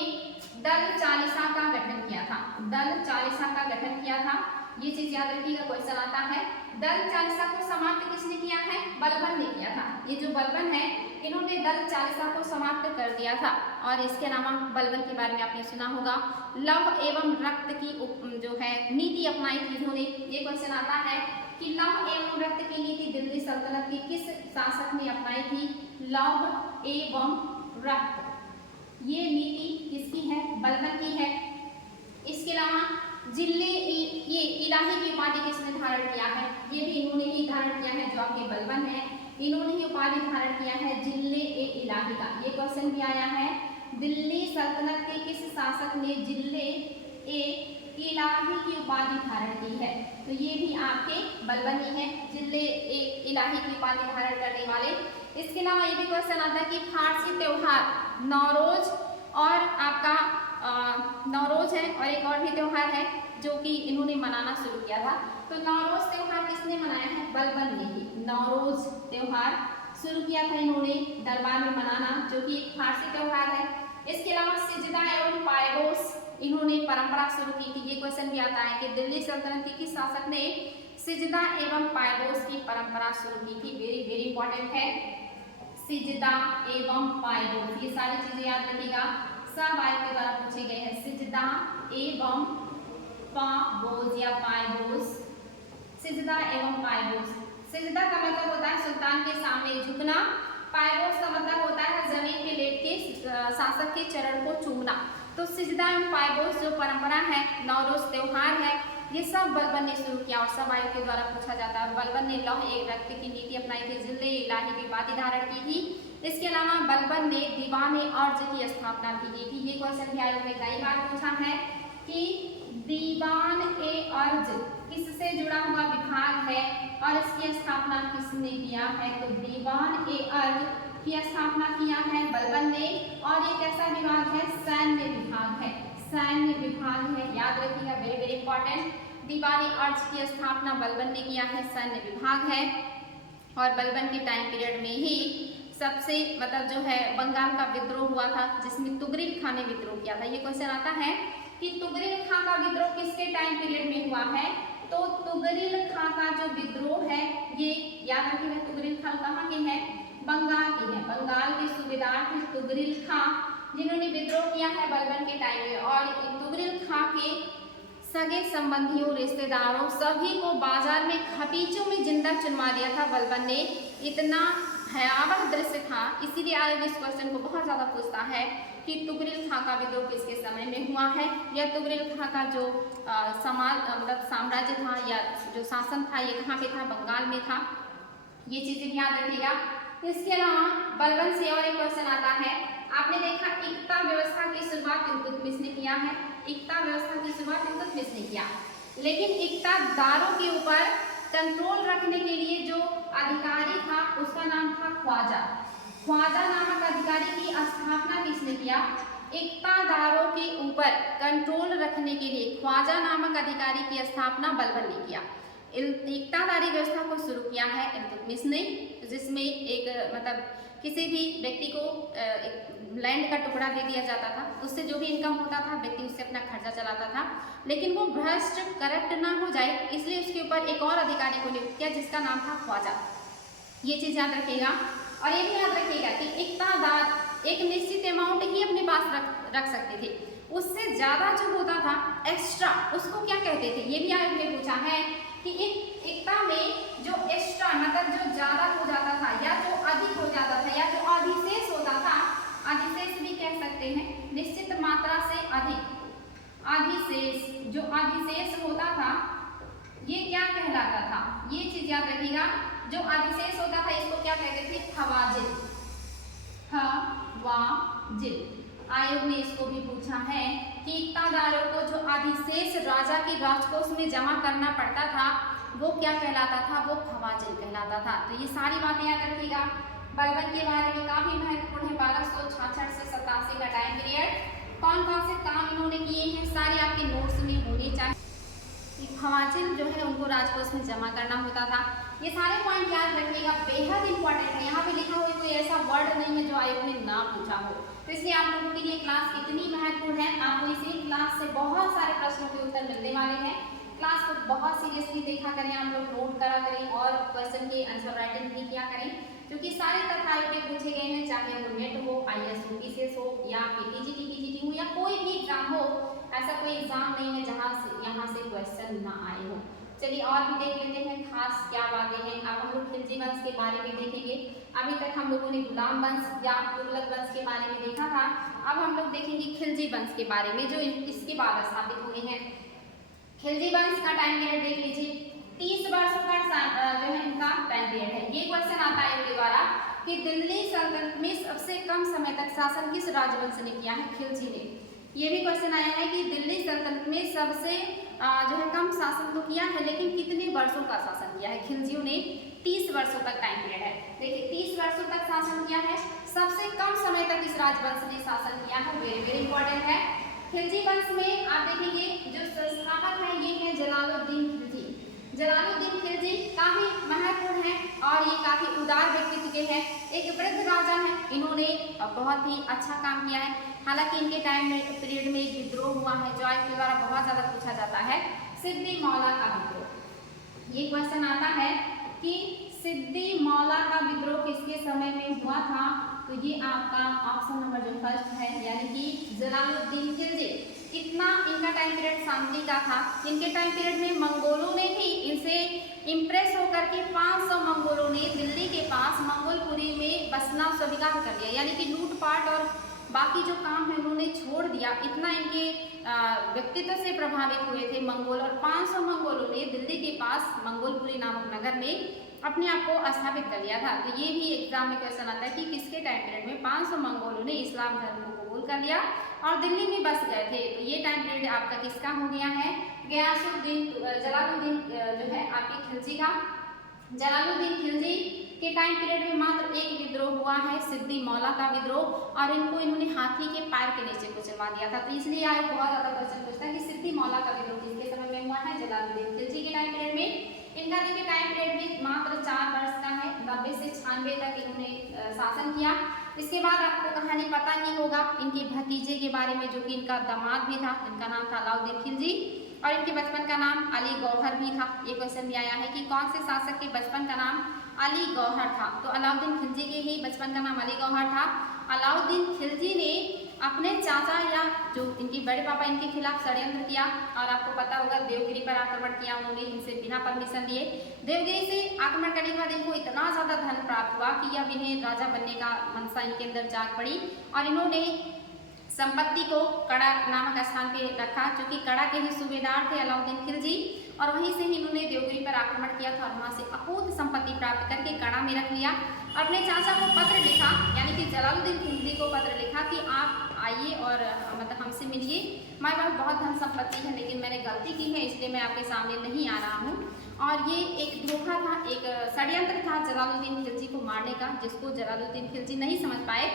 दल चालीसा का गठन किया था, दल चालीसा का गठन किया था। ये चीज याद रखिएगा, क्वेश्चन आता है। दल चालीसा को समाप्त किसने किया है? बलबन ने किया था। ये जो बलबन है इन्होंने दल चालीसा को समाप्त कर दिया था। और इसके अलावा बलबन के बारे में आपने सुना होगा, लौह एवं रक्त की जो है नीति अपनाई थी इन्होंने। ये क्वेश्चन आता है कि लौह एवं रक्त की नीति दिल्ली सल्तनत की किस शासक ने अपनाई थी? लौह एवं रक्त, ये नीति किसकी है? बलबन की है। इसके अलावा जिले ये इलाही की उपाधि किसने धारण किया है? ये भी इन्होंने ही धारण किया है, जो आपके बलबन है इन्होंने ही उपाधि धारण किया है जिले ए इलाही का। ये क्वेश्चन भी आया है, दिल्ली सल्तनत के किस शासक ने जिले ए इलाही की उपाधि धारण की है? तो ये भी आपके बलबन ही है, जिले ए इलाही की उपाधि धारण करने वाले। इसके अलावा ये भी क्वेश्चन आता है कि फारसी त्योहार नौरोज और आपका नौरोज है और एक और भी त्योहार है जो कि इन्होंने मनाना शुरू किया था। तो नौरोज त्योहार किसने मनाया है? बलबन ने ही नौरोज त्योहार शुरू किया था इन्होंने दरबार में मनाना, जो कि एक फारसी त्यौहार है। इसके अलावा सिजदा एवं पायरोस इन्होंने परंपरा शुरू की थी। ये क्वेश्चन भी आता है कि दिल्ली सल्तनत के किस शासक ने सिजदा एवं पायरोस की परंपरा शुरू की थी। वेरी वेरी इंपॉर्टेंट है, सिजदा एवं पायरोस, ये सारी चीजें याद रखिएगा, सब आयत के द्वारा पूछे गए हैं। सिजदा एवं पायरोस या पायरोस, सिजदा एवं पायरोस। सिजदा का मतलब होता है सुल्तान के सामने झुकना, पायरोस का मतलब होता है जमीन पे लेट के शासक के चरण को चूमना। तो सिजदा एवं पायरोस जो परंपरा है, नौरोज त्योहार है, ये सब बलबन ने शुरू किया और सब आयत के द्वारा पूछा जाता है। और बलबन ने लौह एक रक्त की नीति अपनाई थी, जिल्दे इलाही की उपाधि धारण की थी। इसके अलावा बलबन ने दीवान अर्ज की स्थापना भी की थी। ये क्वेश्चन भी आयोग ने कई बार पूछा है कि दीवान ए अर्ज किससे जुड़ा हुआ विभाग है और इसकी स्थापना किसने किया है। तो दीवान ए अर्ज की स्थापना किया है बलबन ने, और ये कैसा विभाग है, सैन्य विभाग है, सैन्य विभाग है, याद रखिएगा, वेरी वेरी इंपॉर्टेंट। दीवानी अर्ज की स्थापना बलबन ने किया है, सैन्य विभाग है। और बलबन के टाइम पीरियड में ही सबसे मतलब जो है बंगाल का विद्रोह हुआ था, जिसमें तुगरिल खां ने विद्रोह किया था। ये क्वेश्चन आता है कि तुगरिल खां का विद्रोह किसके टाइम पीरियड में हुआ है। तो तुगरिल खां का जो विद्रोह है, ये याद रखिएगा, तुगरिल खां कहाँ के हैं, बंगाल के हैं। बंगाल के सूबेदार थे तुगरिल खां, जिन्होंने विद्रोह किया है बलबन के टाइम में। और तुगरिल खां के सगे संबंधियों, रिश्तेदारों, सभी को बाजार में खपीचों में जिंदा चुनवा दिया था बलबन ने। इतना भयावह दृश्य था, इसीलिए आयोग इस क्वेश्चन को बहुत ज्यादा पूछता है कि तुगरिल खां का विद्रोह किसके समय में हुआ है, या तुगरिल खां का जो मतलब साम्राज्य था या जो शासन था, ये कहाँ पे था, बंगाल में था। ये चीजें याद रखिएगा। इसके अलावा बलबन से और एक क्वेश्चन आता है, आपने देखा एकता व्यवस्था की शुरुआत इल्तुतमिश ने किया है, एकता व्यवस्था की शुरुआत इल्तुतमिश ने किया, लेकिन इक्तादारों के ऊपर कंट्रोल रखने के लिए जो अधिकारी था उसका नाम था ख्वाजा। ख्वाजा नामक अधिकारी की स्थापना किसने किया, इक्तादारों के ऊपर कंट्रोल रखने के लिए ख्वाजा नामक अधिकारी की स्थापना बलबन ने किया। इक्तादारी व्यवस्था को शुरू किया है इल्तुतमिश ने, जिसमें एक मतलब किसी भी व्यक्ति को लैंड का टुकड़ा दे दिया जाता था, उससे जो भी इनकम होता था व्यक्ति उससे अपना खर्चा चलाता था, लेकिन वो भ्रष्ट करप्ट ना हो जाए, इसलिए उसके ऊपर एक और अधिकारी को नियुक्त किया जिसका नाम था ख्वाजा। ये चीज याद रखिएगा। और ये भी याद रखिएगा कि इक्तादार एक निश्चित अमाउंट ही अपने पास रख सकते थे, उससे ज्यादा जो होता था एक्स्ट्रा, उसको क्या कहते थे, ये भी आयोग ने पूछा है कि एकता में जो एक्स्ट्रा मतलब जो ज्यादा हो जाता था या जो अधिक हो जाता था या जो अधिशेष होता था, अधिशेष भी कह सकते हैं, निश्चित मात्रा से अधिक अधिशेष, जो अधिशेष होता था ये क्या कहलाता था, ये चीज याद रखिएगा। जो अधिशेष होता था इसको क्या कहते थे, खवाजिल, खवाजिल। आयोग ने इसको भी पूछा है कि इक्तादारों को जो अधिशेष राजा की राजकोष में जमा करना पड़ता था वो क्या कहलाता था, वो खवाजिल कहलाता था। तो ये सारी बातें याद रखिएगा। बलबन के बारे में काफी महत्वपूर्ण है, 1266 से 87 का टाइम पीरियड, कौन कौन से काम इन्होंने किए हैं सारे आपके नोट्स में होने चाहिए। खवाजिल जो है उनको राजकोष में जमा करना होता था। ये सारे पॉइंट याद रखिएगा, बेहद इंपॉर्टेंट है। यहाँ पे लिखा हुआ कोई ऐसा वर्ड नहीं है जो आयोग ने ना पूछा हो, तो इसलिए आप लोगों के लिए क्लास कितनी महत्वपूर्ण है, आपको इसी क्लास से बहुत सारे प्रश्नों के उत्तर मिलने वाले हैं। क्लास को बहुत सीरियसली देखा करें, आप लोग नोट करा करें और क्वेश्चन के आंसर राइटिंग भी किया करें, क्योंकि सारे तथ्य आयोग के पूछे गए हैं, चाहे वो नेट हो, IAS हो या PTGT PGT हो या कोई भी एग्जाम हो, ऐसा कोई एग्जाम नहीं है जहाँ से यहाँ से क्वेश्चन ना आए हो। चलिए और भी देख लेते हैं खास क्या बातें हैं। अब हम लोग खिलजी वंश के बारे में देखेंगे। अभी तक हम लोगों ने गुलाम वंश या तुगलक वंश के बारे में देखा था, अब हम लोग देखेंगे खिलजी वंश के बारे में जो इसके बाद स्थापित हुए हैं। खिलजी वंश का टाइम पीरियड देख लीजिए, 30 वर्षों का जो है इनका टाइम पीरियड है। ये क्वेश्चन आता है इनके द्वारा कि दिल्ली सल्तनत में सबसे कम समय तक शासन किस राजवंश ने किया है, खिलजी ने। ये भी क्वेश्चन आया है कि दिल्ली सल्तनत में सबसे जो है कम शासन तो किया है, लेकिन कितने वर्षों का शासन किया है, खिलजियों ने 30 वर्षों तक टाइम पीरियड है। देखिए 30 वर्षों तक शासन किया है, सबसे कम समय तक इस राजवंश ने शासन किया है, वेरी वेरी इंपॉर्टेंट है। खिलजी वंश में आप देखेंगे जो संस्थापक है ये है जलालुद्दीन खिलजी। जलालुद्दीन खिलजी काफी महत्वपूर्ण है और ये काफी उदार व्यक्तित्व के हैं। एक वृद्ध राजा है, इन्होंने बहुत ही अच्छा काम किया है। हालांकि इनके टाइम में पीरियड में एक विद्रोह हुआ है जो आपके द्वारा बहुत ज्यादा पूछा जाता है, सिद्दी मौला का विद्रोह। ये क्वेश्चन आता है कि सिद्दी मौला का विद्रोह किसके समय में हुआ था, तो ये आपका ऑप्शन नंबर जो फर्स्ट है यानी कि जलालुद्दीन खिलजी। कितना इनका टाइम पीरियड शांति का था। इनके टाइम पीरियड में मंगोलों ने भी इनसे इम्प्रेस होकर के 500 मंगोलों ने दिल्ली के पास मंगोलपुरी में बसना स्वीकार कर लिया, यानी कि लूटपाट और बाकी जो काम है उन्होंने छोड़ दिया। इतना इनके व्यक्तित्व से प्रभावित हुए थे मंगोल, और 500 मंगोलों ने दिल्ली के पास मंगोलपुरी नामक नगर में अपने आप को स्थापित कर लिया था। तो ये भी एग्जाम में क्वेश्चन आता है कि किसके टाइम पीरियड में 500 मंगोलों ने इस्लाम धर्म को कबूल कर लिया और दिल्ली में बस गए थे। तो ये टाइम पीरियड आपका किसका हो गया है, जलालुद्दीन जो है आपके खिलजी का। जलालुद्दीन खिलजी के टाइम पीरियड में मात्र एक विद्रोह हुआ है, सिद्दी मौला का विद्रोह, और इन्होंने हाथी के पैर के नीचे कुचलवा दिया था। तो इसलिए आयोग बहुत ज्यादा क्वेश्चन पूछता है कि सिद्दी मौला का विद्रोह किसके समय में हुआ है, जलालुद्दीन खिलजी के टाइम पीरियड में। इनका देखिए टाइम पीरियड भी मात्र 4 वर्ष का है, 90 से 96 तक इन्होंने शासन किया। इसके बाद आपको कहानी पता ही होगा इनके भतीजे के बारे में, जो कि इनका दामाद भी था, इनका नाम था अलाउद्दीन खिलजी, और इनके बचपन का नाम अली गौहर भी था। ये क्वेश्चन भी आया है कि कौन से शासक के बचपन का नाम अली गौहर था, तो अलाउद्दीन खिलजी के ही बचपन का नाम अली गौहर था। अलाउद्दीन खिलजी ने अपने चाचा या जो इनके बड़े पापा इनके खिलाफ षड्यंत्र किया, और आपको पता होगा देवगिरी पर आक्रमण किया उन्होंने इनसे बिना परमिशन लिए। देवगिरी से आक्रमण करने के बाद इनको इतना ज्यादा धन प्राप्त हुआ कि अब इन्हें राजा बनने का मनसा इनके अंदर जाग पड़ी, और इन्होंने संपत्ति को कड़ा नामक स्थान पे रखा, जो कि कड़ा के ही सूबेदार थे अलाउद्दीन खिलजी, और वहीं से ही इन्होंने देवगिरी पर आक्रमण किया था और वहां से अकूत संपत्ति प्राप्त करके कड़ा में रख लिया। अपने चाचा को पत्र लिखा, यानी कि जलालुद्दीन खिलजी को पत्र लिखा कि आप आइए और मतलब हमसे मिलिए, हमारे पास बहुत धन संपत्ति है लेकिन मैंने गलती की है इसलिए मैं आपके सामने नहीं आ रहा हूँ। और ये एक धोखा था, एक षड्यंत्र था जलालुद्दीन खिलजी को मारने का, जिसको जलालुद्दीन खिलजी नहीं समझ पाए,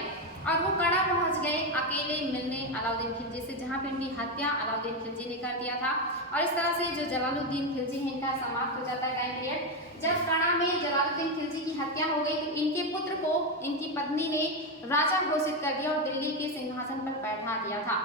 और वो कड़ा पहुंच गए अकेले मिलने अलाउद्दीन खिलजी से, जहाँ पे उनकी हत्या अलाउद्दीन खिलजी ने कर दिया था। और इस तरह से जो जलालुद्दीन खिलजी है इनका समाप्त हो जाता है टाइम पीरियड। जब कड़ा में जलालुद्दीन खिलजी की हत्या हो गई तो इनके पुत्र को इनकी पत्नी ने राजा घोषित कर दिया और दिल्ली के सिंहासन पर बैठा दिया था।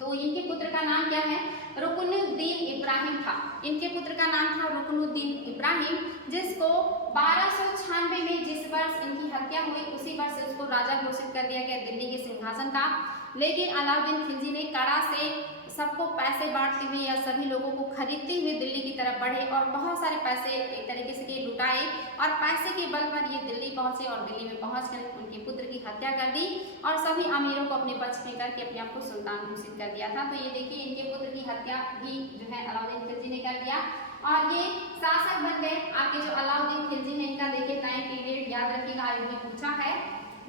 तो इनके पुत्र का नाम क्या है, रुकनुद्दीन इब्राहिम था। इनके पुत्र का नाम था रुकनुद्दीन इब्राहिम, जिसको 1296 में जिस वर्ष इनकी हत्या हुई उसी वर्ष से उसको राजा घोषित कर दिया गया दिल्ली के सिंहासन का। लेकिन अलाउद्दीन खिलजी ने कड़ा से सबको पैसे बांटते हुए या सभी लोगों को खरीदते हुए दिल्ली की तरफ बढ़े और बहुत सारे पैसे एक तरीके से लुटाए, और पैसे के बल पर ये दिल्ली पहुंचे और दिल्ली में पहुंचकर उनके पुत्र की हत्या कर दी और सभी अमीरों को अपने पक्ष में करके अपने आप को सुल्तान घोषित कर दिया था। तो ये देखिए इनके पुत्र की हत्या भी जो है अलाउद्दीन खिलजी ने कर दिया, और ये शासक बन गए। आपके जो अलाउद्दीन खिलजी है इनका देखिए टाइम पीरियड याद रखिएगा, आयोग ने पूछा है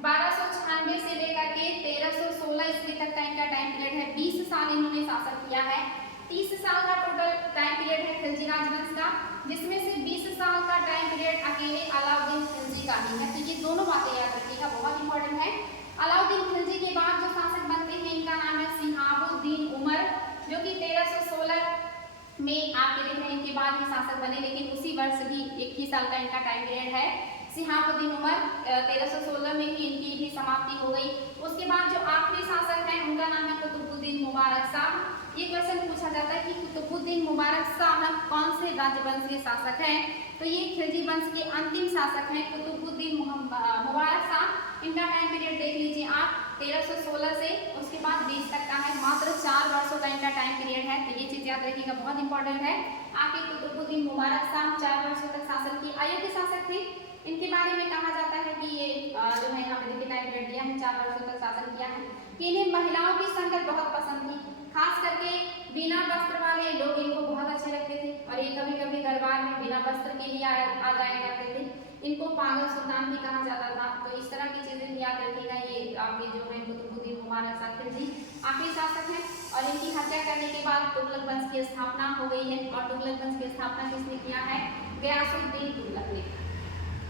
1296 से लेकर के 1316 ईस्वी तक का इनका टाइम पीरियड है। 20 साल इन्होंने शासन किया है। 30 साल का टोटल टाइम पीरियड है खिलजी राजवंश का, जिसमें से 20 साल का टाइम पीरियड अकेले अलाउद्दीन खिलजी का ही है। तो ये दोनों बातें याद रखिएगा, बहुत इंपॉर्टेंट है। अलाउद्दीन खिलजी के बाद जो शासक बनते हैं इनका नाम है सिहाबुद्दीन उमर, जो कि 1316 में आपके देख रहे हैं इनके बाद ही शासक बने, लेकिन उसी वर्ष ही 1 ही साल का इनका टाइम पीरियड है। सिहाबुद्दीन उमर 1316 में ही इनकी भी समाप्ति हो गई। उसके बाद जो आखिरी शासक हैं उनका नाम है कुतुबुद्दीन मुबारक शाह। ये क्वेश्चन पूछा जाता है कि कुतुबुद्दीन मुबारक शाह कौन से राज्यवंश के शासक हैं, तो ये खिलजी वंश के अंतिम शासक हैं कुतुबुद्दीन मुबारक शाह। इनका टाइम पीरियड देख लीजिए आप 1316 से उसके बाद 20 तक का है, मात्र 4 वर्षों का इनका टाइम पीरियड है। तो ये चीज याद रखिएगा, बहुत इंपॉर्टेंट है। आपके कुतुबुद्दीन मुबारक शाह 4 वर्षों तक शासन किए, अयोग्य शासक थे। इनके बारे में कहा जाता है कि ये जो है यहाँ पे देखिए टाइम पीरियड दिया है, 4 वर्षों तक शासन किया है। कि इन्हें महिलाओं की संगत बहुत पसंद थी, खास करके बिना वस्त्र वाले लोग इनको बहुत अच्छे लगते थे, और ये कभी कभी दरबार में बिना वस्त्र के लिए आ जाया करते थे। इनको पागल सुल्तान भी कहा जाता था। तो इस तरह की चीजें याद रखिएगा। ये आपके जो है कुतुबुद्दीन मुबारक शाह खिलजी आखिरी शासक है, और इनकी हत्या करने के बाद तुगलक वंश की स्थापना हो गई है। और तुगलक वंश की स्थापना किसने किया है, गयासुद्दीन तुगलक ने।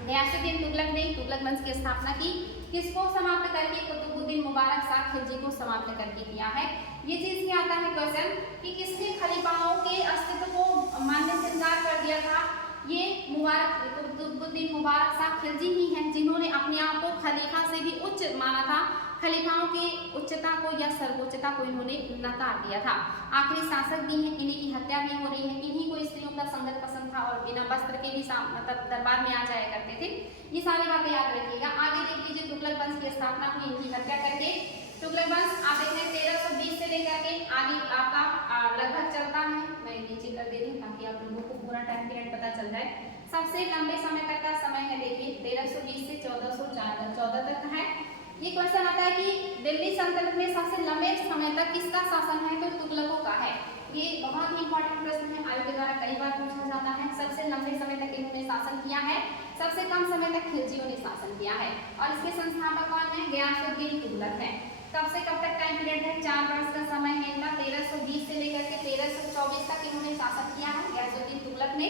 गयासुद्दीन तुगलक ने तुगलक वंश की स्थापना की, किसको समाप्त करके, कुतुबुद्दीन मुबारक शाह खिलजी को समाप्त करके किया है। ये चीज में आता है क्वेश्चन कि किसने खलीफाओं के अस्तित्व को मानने से इनकार कर दिया था। ये कुतुबुद्दीन मुबारक शाह खिलजी ही हैं जिन्होंने अपने आप को खलीफा से भी उच्च माना था। खलीफाओं की उच्चता को या सर्वोच्चता को इन्होंने नकार दिया था। आखिरी शासक भी हैं, इन्हीं की हत्या भी हो रही है। इन्हीं को स्त्रियों का संगत पसंद था और बिना वस्त्र के भी मतलब दरबार में आ जाया करते थे। ये सारी बातें याद रखिएगा। आगे देख लीजिए, तुगलक वंश की स्थापना हुई इनकी हत्या करके। तुगलक वंश आप देख रहे हैं 1320 से लेकर के आगे आपका लगभग चलता है। मैं नीचे कर देती हूँ ताकि आप लोगों को पूरा टाइम पीरियड पता चल जाए। सबसे लंबे समय तक का समय है, देखिए 1320 से 1414 तक है। ये क्वेश्चन आता है कि दिल्ली सल्तनत में सबसे लंबे समय तक किसका शासन है, तो तुगलकों का है। ये बहुत ही इंपॉर्टेंट प्रश्न है, आयोग के द्वारा कई बार पूछा जाता है। सबसे लंबे समय तक इन्होंने शासन किया है, सबसे कम समय तक खिलजियों ने शासन किया है। और इसके संस्थापक कौन है, गयासुद्दीन तुगलक है। कब से कब तक टाइम पीरियड है, 4 वर्ष का समय है इनका। 1320 से लेकर के 1324 तक इन्होंने शासन किया है गयासुद्दीन तुगलक ने।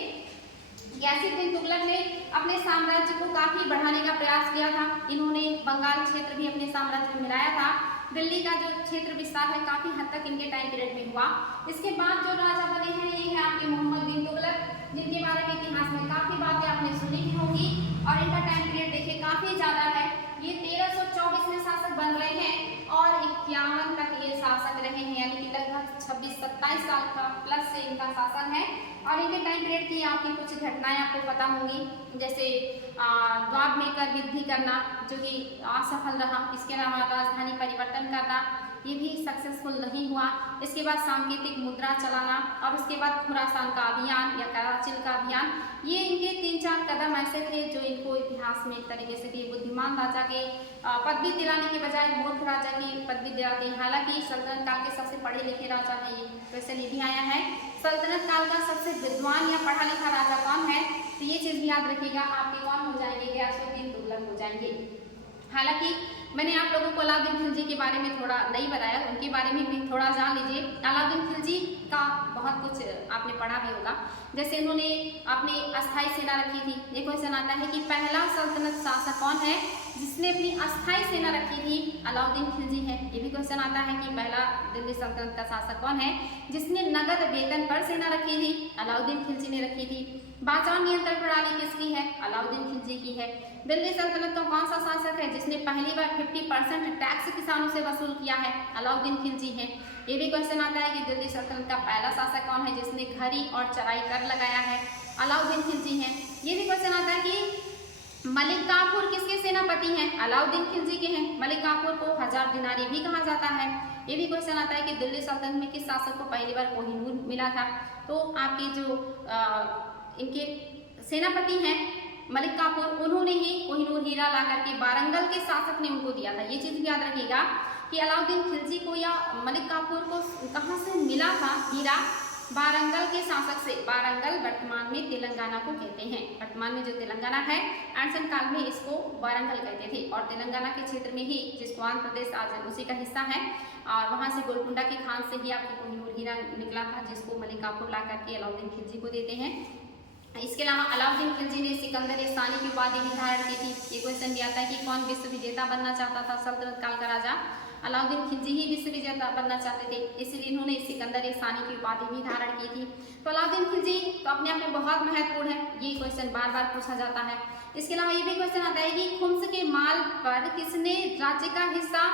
गयासुद्दीन तुगलक ने अपने साम्राज्य को काफी बढ़ाने का प्रयास किया था। इन्होंने बंगाल क्षेत्र भी अपने साम्राज्य में मिलाया था। दिल्ली का जो क्षेत्र विस्तार है काफी हद तक इनके टाइम पीरियड में हुआ। इसके बाद जो राजा बने हैं ये है आपके मोहम्मद बिन तुगलक, जिनके बारे में इतिहास में काफी बातें आपने सुनी भी होंगी। और इनका टाइम पीरियड देखिए काफी ज्यादा है। ये 1324 में शासक बन रहे हैं और 51 तक ये शासक रहे हैं, यानी कि लगभग 26-27 साल का प्लस से इनका शासन है। और इनके टाइम पीरियड की आपकी कुछ घटनाएं आपको पता होंगी, जैसे द्वाब में कर वृद्धि करना जो कि असफल रहा। इसके अलावा राजधानी परिवर्तन करना, ये भी सक्सेसफुल नहीं हुआ। इसके बाद सांकेतिक मुद्रा चलाना और उसके बाद खुरासान का अभियान या कराचिल का अभियान। ये इनके 3-4 कदम ऐसे थे जो इनको इतिहास में एक तरीके से भी बुद्धिमान राजा के पदवी दिलाने के बजाय मूर्ख राजा की पदवी दिलाते हैं। हालांकि सल्तनत काल के सबसे पढ़े लिखे राजा है, ये क्वेश्चन ये भी आया है। सल्तनत काल का सबसे विद्वान या पढ़ा लिखा राजा कौन है, तो ये चीज भी याद रखिएगा। आपके कौन हो जाएंगे, गयासुद्दीन तुगलक हो जाएंगे। हालांकि मैंने आप लोगों को अलाउद्दीन खिलजी के बारे में थोड़ा नहीं बताया, उनके बारे में भी थोड़ा जान लीजिए। अलाउद्दीन खिलजी का बहुत कुछ आपने पढ़ा भी होगा। जैसे उन्होंने अपनी अस्थायी सेना रखी थी। ये क्वेश्चन आता है कि पहला सल्तनत शासक कौन है जिसने अपनी अस्थायी सेना रखी थी, अलाउद्दीन खिलजी है। ये भी क्वेश्चन आता है कि पहला दिल्ली सल्तनत का शासक कौन है जिसने नगद वेतन पर सेना रखी थी, अलाउद्दीन खिलजी ने रखी थी। बाजार नियंत्रण प्रणाली किसकी है, अलाउद्दीन खिलजी की है। दिल्ली सल्तनत का कौन सा शासक है जिसने पहली बार 50% टैक्स किसानों से वसूल किया है, अलाउद्दीन खिलजी है। ये भी क्वेश्चन आता है कि दिल्ली सल्तनत का पहला शासक कौन है जिसने खरी और चराई कर लगाया है, अलाउद्दीन खिलजी है। ये भी क्वेश्चन आता है कि मलिक काफूर किसके सेनापति हैं, अलाउद्दीन खिलजी के हैं। मलिक काफूर को 1000 दिनारी भी कहा जाता है। ये भी क्वेश्चन आता है कि दिल्ली सल्तनत में किस शासक को पहली बार कोहिनूर मिला था, तो आपके जो इनके सेनापति हैं मलिक काफूर, उन्होंने ही कोहिनूर हीरा ला करके वारंगल के शासक ने उनको दिया था। ये चीज भी याद रखिएगा कि अलाउद्दीन खिलजी को या मलिक काफूर को कहाँ से मिला था हीरा, वारंगल के शासक से। वारंगल वर्तमान में तेलंगाना को कहते हैं। वर्तमान में जो तेलंगाना है, एंशिएंट काल में इसको वारंगल कहते थे। और तेलंगाना के क्षेत्र में ही, जिसको आंध्र प्रदेश आज उसी का हिस्सा है, और वहाँ से गोलकुंडा की खान से ही आपकी कोहिनूर हीरा निकला था, जिसको मलिक काफूर ला करके अलाउद्दीन खिलजी को देते हैं। इसके अलावा अलाउद्दीन खिलजी ने सिकंदर सानी की उपाधि भी धारण की थी। ये क्वेश्चन भी आता है कि कौन विश्व विजेता बनना चाहता था सल्तनत काल का राजा, अलाउद्दीन खिलजी ही विश्व विजेता बनना चाहते थे, इसलिए इन्होंने सिकंदर सानी की उपाधि भी धारण की थी। तो अलाउद्दीन खिलजी तो अपने आप में बहुत महत्वपूर्ण है, ये क्वेश्चन बार बार पूछा जाता है। इसके अलावा ये भी क्वेश्चन आता है कि खुम्स के माल पर किसने राज्य का हिस्सा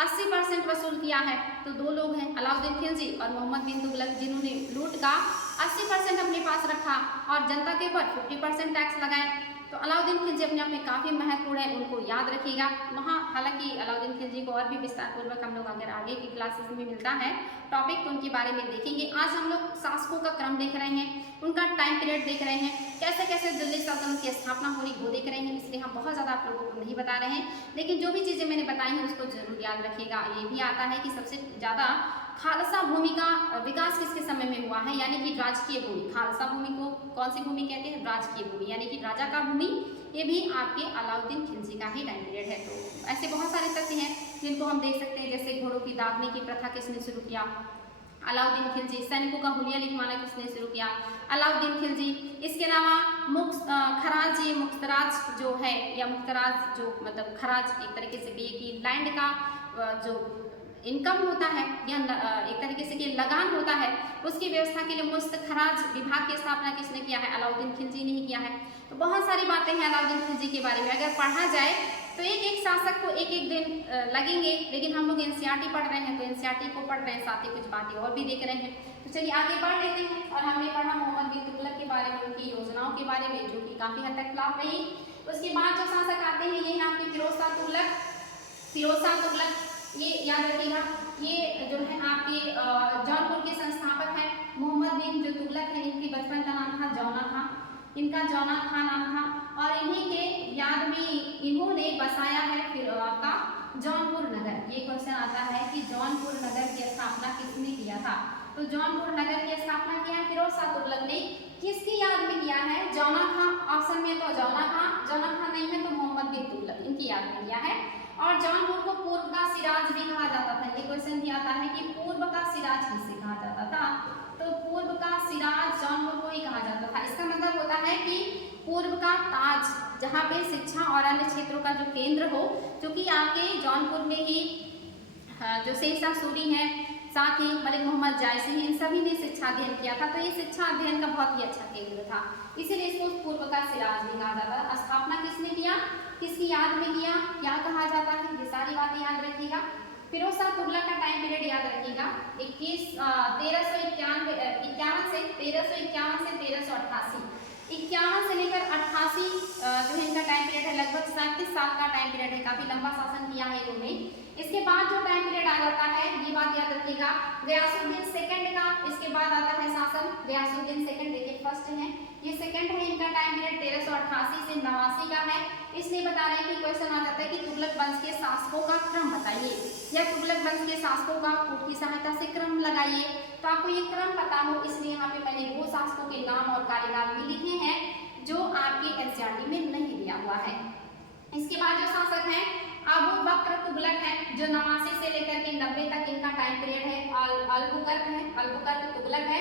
80% वसूल किया है, तो 2 लोग हैं, अलाउद्दीन खिलजी और मोहम्मद बिन तुगलक, जिन्होंने लूट का 80% अपने पास रखा और जनता के ऊपर 50% टैक्स लगाए। तो अलाउद्दीन खिलजी अपने आप में काफ़ी महत्वपूर्ण है, उनको याद रखिएगा। वहाँ हालांकि अलाउद्दीन खिलजी को और भी विस्तार पूर्वक हम लोग अगर आगे की क्लासेस में मिलता है टॉपिक, तो उनके बारे में देखेंगे। आज हम लोग शासकों का क्रम देख रहे हैं, उनका टाइम पीरियड देख रहे हैं, कैसे कैसे दिल्ली सल्तनत की स्थापना हो रही वो देख रहे हैं। इसलिए हम बहुत ज़्यादा आप लोगों को नहीं बता रहे हैं, लेकिन जो भी चीज़ें मैंने बताई हैं उसको जरूर याद रखिएगा। ये भी आता है कि सबसे ज़्यादा खालसा भूमि का विकास किसके समय में हुआ है, यानी कि राजकीय भूमि। खालसा भूमि को कौन सी भूमि कहते हैं, राजकीय भूमि, यानी कि राजा का भूमि। ये भी आपके अलाउद्दीन खिलजी का ही टाइम पीरियड है। तो ऐसे बहुत सारे तथ्य हैं जिनको हम देख सकते हैं, जैसे घोड़ों की दागने की प्रथा किसने शुरू किया, अलाउद्दीन खिलजी। सैनिकों का हुलिया लिखवाना किसने शुरू किया, अलाउद्दीन खिलजी। इसके अलावा खराज, ये मुख्तराज जो है, या मुख्तराज जो मतलब खराज एक तरीके से भी कि लैंड का जो इनकम होता है या एक तरीके से कि लगान होता है, उसकी व्यवस्था के लिए मुफ्त खराज विभाग की स्थापना किसने किया है? अलाउद्दीन खिलजी ने ही किया है। तो बहुत सारी बातें हैं अलाउद्दीन खिलजी के बारे में, अगर पढ़ा जाए तो एक एक शासक को एक एक दिन लगेंगे, लेकिन हम लोग एनसीईआरटी पढ़ रहे हैं तो एनसीईआरटी को पढ़ रहे हैं, साथ ही कुछ बातें और भी देख रहे हैं। तो चलिए आगे बढ़ लेते हैं। और हमने पढ़ा मोहम्मद बिन तुगलक के बारे में, उनकी योजनाओं के बारे में जो कि काफ़ी हद तक फ्लॉप रही। उसके बाद जो शासक आते हैं ये है आपके फिरोज शाह तुगलक। फिरोज शाह तुगलक ये याद रखिएगा, ये जो है आपके जौनपुर के संस्थापक हैं। मोहम्मद बिन जो तुगलक है, इनके बचपन का नाम था जौना खां, इनका जौना खां नाम था, और इन्हीं के याद में इन्होंने बसाया है फिर आपका जौनपुर नगर। ये क्वेश्चन आता है कि जौनपुर नगर की स्थापना किसने किया था? तो जौनपुर नगर की स्थापना किया है फिरोज शाह तुगलक ने। किसकी याद में किया है? जौना खां। ऑप्शन में तो जौना खां नहीं है तो मोहम्मद बिन तुगलक, इनकी याद में किया है। और जौनपुर को पूर्व का सिराज भी कहा जाता था। ये क्वेश्चन भी आता है कि पूर्व का सिराज किसे कहा जाता था? तो पूर्व का सिराज जौनपुर को ही कहा जाता था। इसका मतलब होता है कि पूर्व का ताज, जहाँ पे शिक्षा और अन्य क्षेत्रों का जो केंद्र हो, क्योंकि आपके जौनपुर में ही जो शेरशाह सूरी हैं, साथ ही मलिक मोहम्मद जायसी हैं, इन सभी ने शिक्षा अध्ययन किया था। तो ये शिक्षा अध्ययन का बहुत ही अच्छा केंद्र था, इसीलिए इसको पूर्व का सिराज भी कहा जाता था। स्थापना किसने किया, किसकी याद में किया, क्या कहा जाता है, ये सारी बातें याद रखिएगा। फिरोज शाह तुगलक का टाइम पीरियड याद रखिएगा, 1351 से 1388, 51 से लेकर 88 जो है इनका टाइम पीरियड है, लगभग 37 साल का टाइम पीरियड है, काफी लंबा शासन किया है इन्होंने। इसके बाद जो टाइम पीरियड आ जाता है, ये बात याद रखिएगा, गयासुद्दीन सेकंड का। इसके बाद आता है शासन गयासुद्दीन सेकंड, देखिए फर्स्ट है, ये सेकंड है, इनका टाइम पीरियड 1388 से 89 का है। इसलिए बता रहे हैं कि क्वेश्चन आ जाता है कि तुगलक वंश के शासकों का क्रम बताइए, या तुगलक वंश के शासकों का कूट की सहायता से क्रम लगाइए। तो आपको ये क्रम पता हो, इसलिए यहाँ पे मैंने वो शासकों के नाम और कार्यकाल भी लिखे हैं जो आपके एनसीईआरटी में नहीं दिया हुआ है। इसके बाद जो शासक हैं अबू बकर तुगलक है, जो 89 से लेकर के 90 तक इनका टाइम पीरियड है। अल-बुकर्क तुगलक है।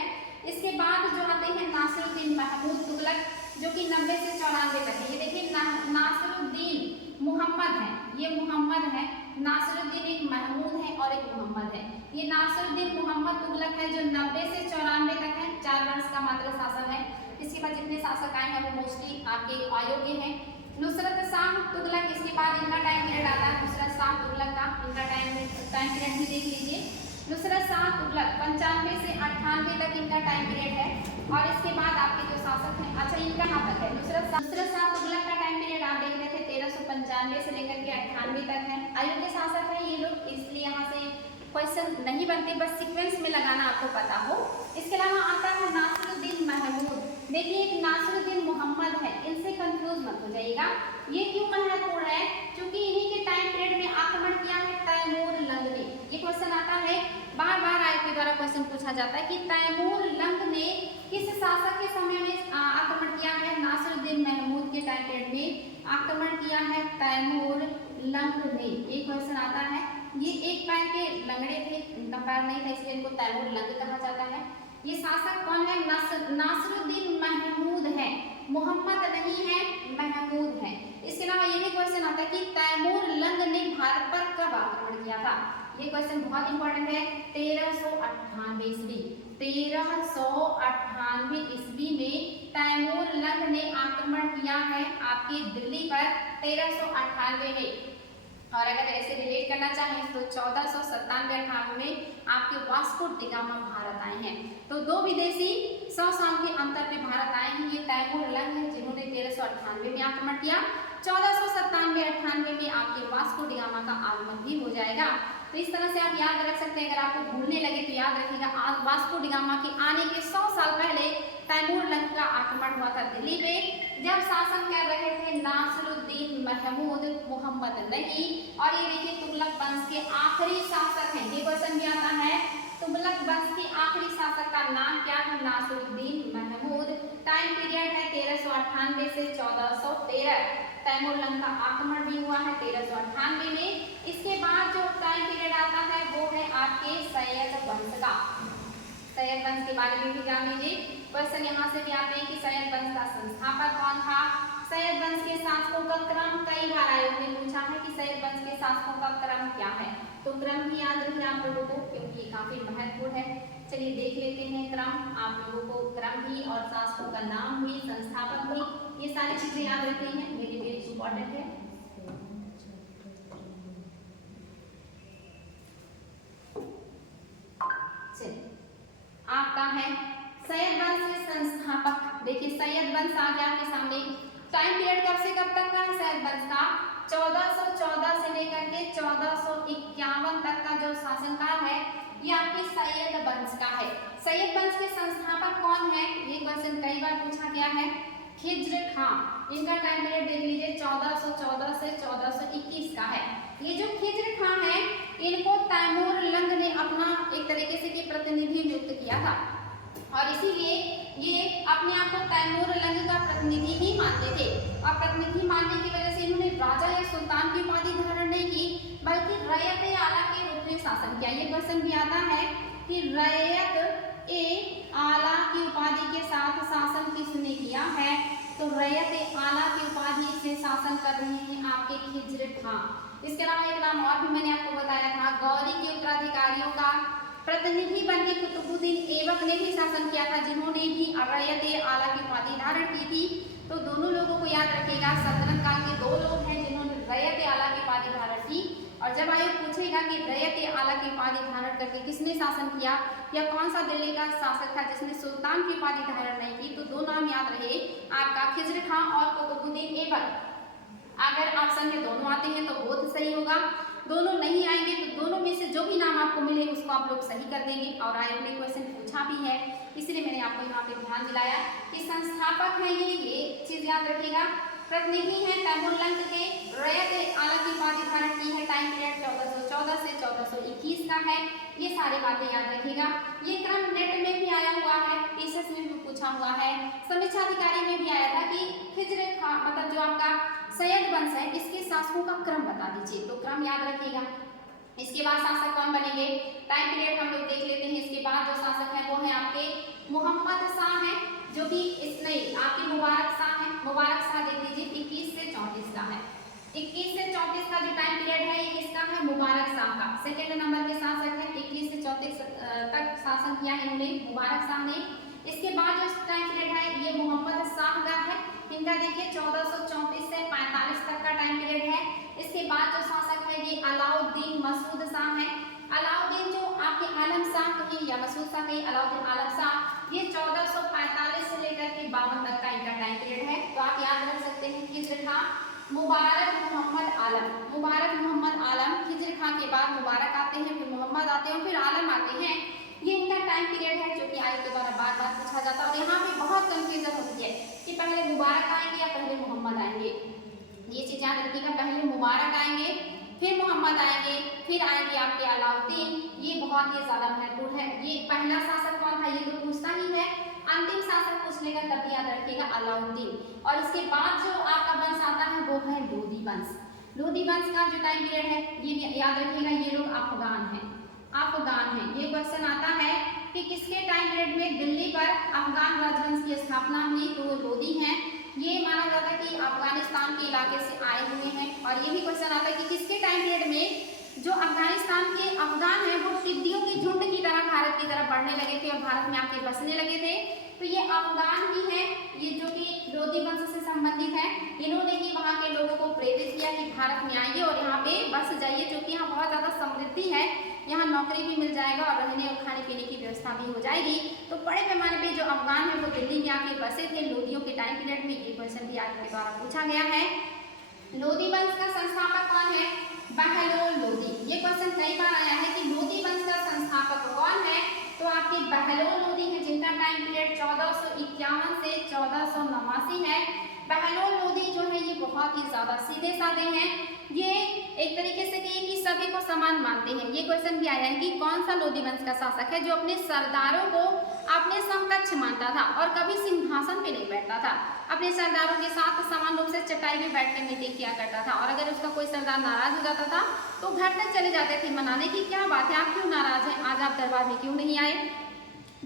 इसके बाद जो आते हैं नासिरुद्दीन महमूद तुगलक, जो कि 90 से 94 तक है। ये देखिए नासिरुद्दीन मोहम्मद है, ये मोहम्मद है, नासिरुद्दीन एक महमूद है और एक मोहम्मद है। ये नासिरुद्दीन मोहम्मद तुगलक है जो 90 से 94 तक है, 4 वर्ष का मात्र शासन है। इसके बाद जितने शासक आए हैं वो मोस्टली आपके अयोग्य हैं। नुसरत शाह तुगलक, इसके बाद इनका टाइम पीरियड आता है नुसरत शाह तुगलक का, इनका टाइम पीरियड भी देख लीजिए। नुसरत शाह तुगलक 95 से 98 तक इनका टाइम पीरियड है। और इसके बाद आपके जो शासक हैं, अच्छा इनका यहाँ तक है नुसरत शाह तुगलक का टाइम पीरियड आप देख रहे थे 1395 से लेकर के 98 तक है। अयोग्य शासक है ये लोग, इसलिए यहाँ से क्वेश्चन नहीं बनते, बस सीक्वेंस में लगाना आपको पता हो। इसके अलावा आता है नासिरुद्दीन महमूद, देखिए एक नासिरुद्दीन मोहम्मद है, इनसे कंफ्यूज मत हो जाइएगा। ये क्यों महत्वपूर्ण है? क्योंकि इन्हीं के टाइम पीरियड में आक्रमण किया है तैमूर लंग ने। ये क्वेश्चन आता है, बार बार आयोग के द्वारा क्वेश्चन पूछा जाता है कि तैमूर लंग ने किस शासक के समय में आक्रमण किया है? नासिरुद्दीन महमूद के टाइम पीरियड में आक्रमण किया है तैमूर लंग ने। ये क्वेश्चन आता है। ये एक पैर के लंगड़े थे, इनका पैर नहीं था, इसलिए इनको तैमूर लंग कहा जाता है। ये शासक कौन है? नासिरुद्दीन महमूद है, मोहम्मद नहीं है, महमूद है। इसके अलावा ये भी क्वेश्चन आता है कि तैमूर लंग ने भारत पर कब आक्रमण किया था? ये क्वेश्चन बहुत इंपॉर्टेंट है। 1398 ईस्वी, 1398 ईस्वी में तैमूर लंग ने आक्रमण किया है आपकी दिल्ली पर 1398 में। और अगर ऐसे रिलेट करना चाहें तो 1497-98 में आपके वास्को डी गामा भारत आए हैं। तो दो विदेशी 100 साल के अंतर पे भारत आए हैं। ये तैमूर लंग है जिन्होंने 1398 में आक्रमण किया। 1497-98 में आपके वास्को डी गामा का आगमन भी हो जाएगा। तो इस तरह से आप याद रख सकते हैं। अगर आपको भूलने लगे तो याद रखिएगा, वास्को डी गामा के आने के 100 साल पहले तैमूर लंग का आक्रमण हुआ था दिल्ली पे, जब शासन कर रहे थे नासिरुद्दीन महमूद, मोहम्मद नहीं। और ये देखिए तुगलक वंश के आखिरी शासक हैं। ये क्वेश्चन भी आता है, तुगलक वंश के आखिरी शासक का नाम क्या है? नासिरुद्दीन महमूद। टाइम पीरियड है 1398 से 1413। तैमूर लंग का आक्रमण भी हुआ है 1398 में। इसके बाद जो टाइम पीरियड आता है वो है आपके सैयद वंश का। सैयद वंश के बारे में भी जान लीजिए। क्वेश्चन यहाँ से भी आते हैं कि सैयद वंश का संस्थापक कौन था? सैयद वंश के शासकों का क्रम कई बार आयोग ने पूछा है कि सैयद वंश के शासकों का क्रम क्या है। तो क्रम भी याद रखे आप लोगों को, क्योंकि ये काफी महत्वपूर्ण है। चलिए देख लेते हैं क्रम। आप लोगों को क्रम भी और शासकों का नाम भी, संस्थापक भी, ये सारी चीजें याद रखनी है, वेरी वेरी इंपॉर्टेंट है। आपका है सैयद वंश के संस्थापक। देखिए सैयद वंश आ गया आपके सामने। टाइम पीरियड कब से कब तक का है सैयद वंश का? 1414 से लेकर के 1451 तक का जो शासनकाल है ये आपके सैयद वंश का है। सैयद वंश के संस्थापक कौन है? ये क्वेश्चन कई बार पूछा गया है। खिज्र खां, इनका टाइम पीरियड देख लीजिए 1414 से 1421 का है। ये जो खिज्र खां है इनको तैमूर लंग ने अपना एक तरीके से प्रतिनिधि नियुक्त किया था, और इसीलिए ये अपने आप को तैमूर लंग का प्रतिनिधि ही मानते थे। और प्रतिनिधि मानने की वजह से इन्होंने राजा या सुल्तान की उपाधि धारण नहीं की, बल्कि रैयत ए आला के रूप में शासन किया। ये क्वेश्चन भी आता है कि रैयत ए आला की उपाधि के साथ शासन किसने किया है? तो रैयत ए आला की उपाधि से शासन कर रहे हैं आपके खिज्र खां। इसके अलावा एक नाम और भी मैंने आपको बताया था, गौरी के उत्तराधिकारियों का प्रतिनिधि बनके कुतुबुद्दीन ऐबक ने भी शासन किया था, जिन्होंने भी रैयत ए आला की उपाधि धारण की थी। तो दोनों लोगों को याद रखेगा, सल्तनत काल के दो लोग हैं जिन्होंने रैयत ए आला की उपाधि धारण की। और जब आयोग पूछेगा कि रैयत ए आला की उपाधि धारण करके किसने शासन किया या कौन सा दिल्ली का शासक था जिसने सुल्तान की उपाधि धारण नहीं की, तो दो नाम याद रहे आपका खिज्र खां और कुतुबुद्दीन ऐबक। अगर ऑप्शन में दोनों आते हैं तो बहुत सही होगा, दोनों नहीं आएंगे तो दोनों में से जो भी नाम आपको मिले उसको आप लोग सही कर देंगे। और आयोग ने क्वेश्चन पूछा भी है, इसलिए मैंने आपको यहाँ पे ध्यान दिलाया कि संस्थापक है ये चीज याद रखिएगा। प्रतिनिधि है तैमूर लंग के, रैयत ए आला की उपाधि धारण की है, टाइम पीरियड 1414 से 1421 का है। ये सारी बातें याद रखिएगा। ये क्रम नेट में भी आया हुआ है, टीसीएस में भी पूछा हुआ है, समीक्षा अधिकारी में भी आया था कि खिज्र खां मतलब जो आपका सैयद वंश है इसके शासकों का क्रम बता दीजिए, तो क्रम याद रखिएगा। इसके बाद शासक कौन बनेंगे? टाइम पीरियड हम लोग देख लेते हैं। इसके बाद जो शासक है वो है आपके मोहम्मद शाह है, जो कि इस नहीं आपके मुबारक शाह है। मुबारक शाह देख लीजिए 21 से 34 का है। 21 से 34 का जो टाइम पीरियड है ये किसका है? मुबारक शाह का। सेकेंड नंबर के शासक है, 21 से 34 तक शासन किया इन्होंने मुबारक शाह ने। इसके बाद जो टाइम पीरियड है ये मोहम्मद शाह का है। इनका देखिए 1434 से 45 तक का टाइम पीरियड है। इसके बाद जो शासक है ये अलाउद्दीन मसूद शाह है। अलाउद्दीन जो आपके आलम शाह कहीं या मसूद शाह कहीं, अलाउद्दीन आलम शाह, ये 1445 से लेकर के 52 तक का इनका टाइम पीरियड है। तो आप याद रख सकते हैं खिज्र खां, मुबारक मोहम्मद आलम। मुबारक मोहम्मद आलम, खिज्र खां के बाद मुबारक आते हैं, फिर मोहम्मद आते हैं, फिर आलम आते हैं। ये इनका टाइम पीरियड है जो कि आयोग के द्वारा बार बार पूछा जाता है। और यहाँ पे बहुत कंफ्यूजन होती है कि पहले मुबारक आएंगे या पहले मोहम्मद आएंगे। ये चीज याद रखिएगा, पहले मुबारक आएंगे, फिर मोहम्मद आएंगे, फिर आएंगे आपके अलाउद्दीन। ये बहुत ही ज्यादा महत्वपूर्ण है। ये पहला शासक कौन था ये तो पूछता ही है, अंतिम शासक पूछ लेगा तब याद रखिएगा अलाउद्दीन। और इसके बाद जो आपका वंश आता है वो है लोदी वंश। लोदी वंश का जो टाइम पीरियड है ये याद रखिएगा, ये लोग अफगान हैं। अफगान है। ये क्वेश्चन आता है कि किसके टाइम पीरियड में दिल्ली पर अफगान राजवंश की स्थापना हुई, तो वो लोदी हैं। ये माना जाता है कि अफगानिस्तान के इलाके से आए हुए हैं। और ये भी क्वेश्चन आता है कि किसके टाइम पीरियड में जो अफगानिस्तान के अफगान हैं वो टिड्डियों के झुंड की तरह भारत की तरफ बढ़ने लगे थे और भारत में आके बसने लगे थे। तो ये अफगान ही है, ये जो कि लोदी वंश से संबंधित है। इन्होंने ही वहाँ के लोगों को प्रेरित किया कि भारत में आइए और यहाँ पे बस जाइए, क्योंकि यहाँ बहुत ज़्यादा समृद्धि है, यहाँ नौकरी भी मिल जाएगा और रहने और खाने पीने की व्यवस्था भी हो जाएगी। तो बड़े पैमाने पे जो अफगान है वो दिल्ली में आके बसे थे लोदियों के टाइम पीरियड में। ये क्वेश्चन भी आगे के द्वारा पूछा गया है। लोदी वंश का संस्थापक कौन है? बहलोल लोदी। ये क्वेश्चन कई बार आया है कि लोदी वंश का संस्थापक कौन है, तो आपके बहलोल लोदी है, जिनका टाइम पीरियड 1451 से 1489 है। बहलोल लोदी जो है ये बहुत ही ज्यादा सीधे साधे हैं। ये एक तरीके से कहिए कि सभी को समान मानते हैं। ये क्वेश्चन भी आया है कि कौन सा लोदी वंश का शासक है जो अपने सरदारों को अपने समकक्ष मानता था और कभी सिंहासन पे नहीं बैठता था, अपने सरदारों के साथ समान रूप से चटाई में बैठ के मीटिंग किया करता था। और अगर उसका कोई सरदार नाराज हो जाता था तो घर तक चले जाते थे मनाने की, क्या बात है आप क्यों नाराज हैं, आज आप दरबार में क्यों नहीं आए।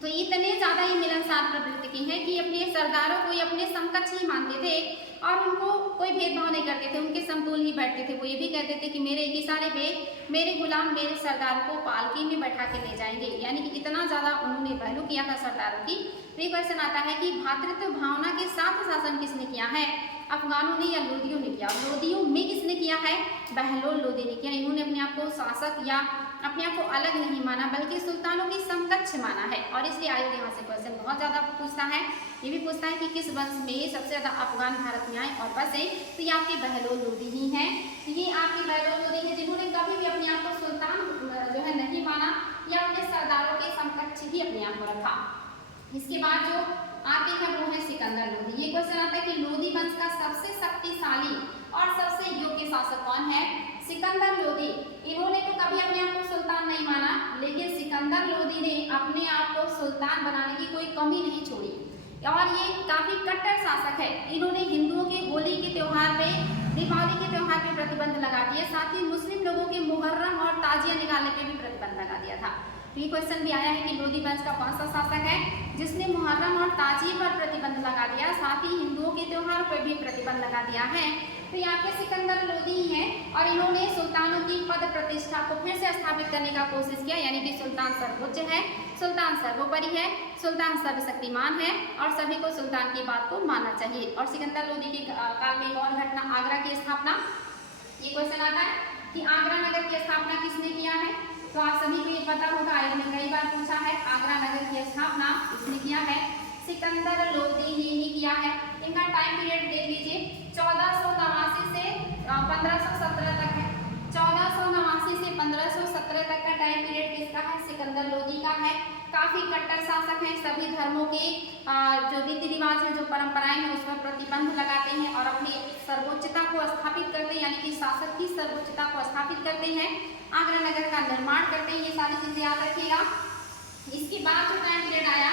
तो इतने ज्यादा ये मिलनसार प्रवृत्ति के हैं कि अपने सरदारों को ये अपने समकक्ष ही मानते थे और उनको कोई भेदभाव नहीं करते थे, उनके समतुल ही बैठते थे। वो ये भी कहते थे कि मेरे एक इशारे पे मेरे गुलाम मेरे सरदार को पालकी में बैठा के ले जाएंगे, यानी कि इतना ज़्यादा उन्होंने वैल्यू किया था सरदारों की। तो ये क्वेश्चन आता है कि भातृत्व भावना के साथ शासन किसने किया है, अफगानों ने या लोदियों ने किया। लोदियों में किसने किया है, बहलोल लोदी ने किया। इन्होंने अपने आप को शासक या अपने आप को अलग नहीं माना बल्कि सुल्तानों की समकक्ष माना है, और इसलिए आयोग यहाँ से क्वेश्चन बहुत ज़्यादा पूछता है। ये भी पूछता है कि किस वंश में सबसे ज़्यादा अफगान भारत में आए और बसे, तो ये आपके बहलोल लोदी ही हैं। ये आपके बहलोल लोदी है जिन्होंने कभी भी अपने आप को सुल्तान जो है नहीं माना या अपने सरदारों के समकक्ष ही अपने आप को रखा। इसके बाद जो आते हैं वो है सिकंदर लोदी। ये क्वेश्चन आता है कि लोदी वंश का सबसे शक्तिशाली और सबसे योग्य शासक कौन है, सिकंदर लोदी। इन्होंने तो कभी अपने आप को सुल्तान नहीं माना, लेकिन सिकंदर लोदी ने अपने आप को सुल्तान बनाने की कोई कमी नहीं छोड़ी, और ये काफी कट्टर शासक है। इन्होंने हिंदुओं के होली के त्योहार पे, दीपावली के त्योहार पे प्रतिबंध लगा दिया, साथ ही मुस्लिम लोगों के मुहर्रम और ताजिया निकालने पे भी प्रतिबंध लगा दिया था। तो ये क्वेश्चन भी आया है कि लोदी वंश का कौन सा शासक है जिसने मुहर्रम और ताजिया पर प्रतिबंध लगा दिया, साथ ही हिंदुओं के त्योहार पर भी प्रतिबंध लगा दिया है। तो यहाँ पे सिकंदर लोदी ही हैं, और इन्होंने सुल्तानों की पद प्रतिष्ठा को फिर से स्थापित करने का कोशिश किया, यानी कि सुल्तान सर्वोच्च है, सुल्तान सर्वोपरि है, सुल्तान सर्वशक्तिमान है, और सभी को सुल्तान की बात को मानना चाहिए। और सिकंदर लोदी के काल में एक और घटना, आगरा की स्थापना। ये क्वेश्चन आता है कि आगरा नगर की स्थापना किसने किया है, तो आप सभी को ये पता होगा, आयोग ने कई बार पूछा है। आगरा नगर की स्थापना किसने किया है, सिकंदर लोदी ने ही किया है। इनका टाइम पीरियड देख लीजिए, 1489 से 1517 तक है। 1489 से 1517 तक का टाइम पीरियड किसका है, सिकंदर लोदी का है। काफी कट्टर शासक हैं, सभी धर्मों के जो रीति रिवाज है, जो परंपराएं हैं, उसमें प्रतिबंध लगाते हैं और अपनी सर्वोच्चता को स्थापित करते हैं, यानी कि शासक की सर्वोच्चता को स्थापित करते हैं। आगरा नगर का निर्माण करते हैं, ये सारी चीजें याद रखिएगा। इसके बाद जो टाइम पीरियड आया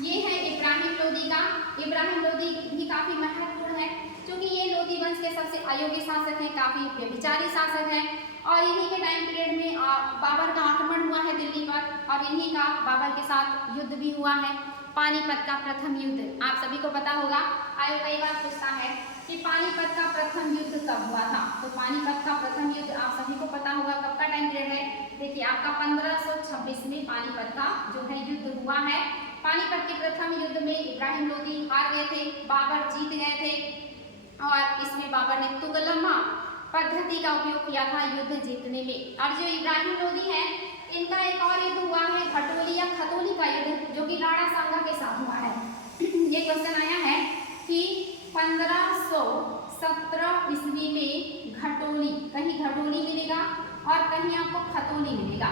ये है इब्राहिम लोदी का। इब्राहिम लोदी भी काफी महत्वपूर्ण है, क्योंकि ये लोदी वंश के सबसे अयोग्य शासक हैं, काफी व्यभिचारी शासक हैं, और इन्हीं के टाइम पीरियड में बाबर का आक्रमण हुआ है दिल्ली पर, और इन्हीं का बाबर के साथ युद्ध भी हुआ है, पानीपत का प्रथम युद्ध। आप सभी को पता होगा, आयोग कई बार पूछता है कि पानीपत का प्रथम युद्ध कब हुआ था, तो पानीपत का प्रथम युद्ध आप सभी को पता होगा कब का टाइम पीरियड है। देखिए आपका 1526 में पानीपत का जो है युद्ध हुआ है। पानीपत के प्रथम युद्ध में इब्राहिम लोदी हार गए थे, बाबर जीत गए थे, और इसमें बाबर ने तुगलमा पद्धति का उपयोग किया था युद्ध जीतने में। और जो इब्राहिम लोदी है, इनका एक और युद्ध हुआ है घटोली या खतोली का युद्ध, जो कि राणा सांगा के साथ हुआ है। ये क्वेश्चन आया है कि 1517 ईस्वी में घटोली, कहीं घटोली मिलेगा और कहीं आपको खतोली मिलेगा।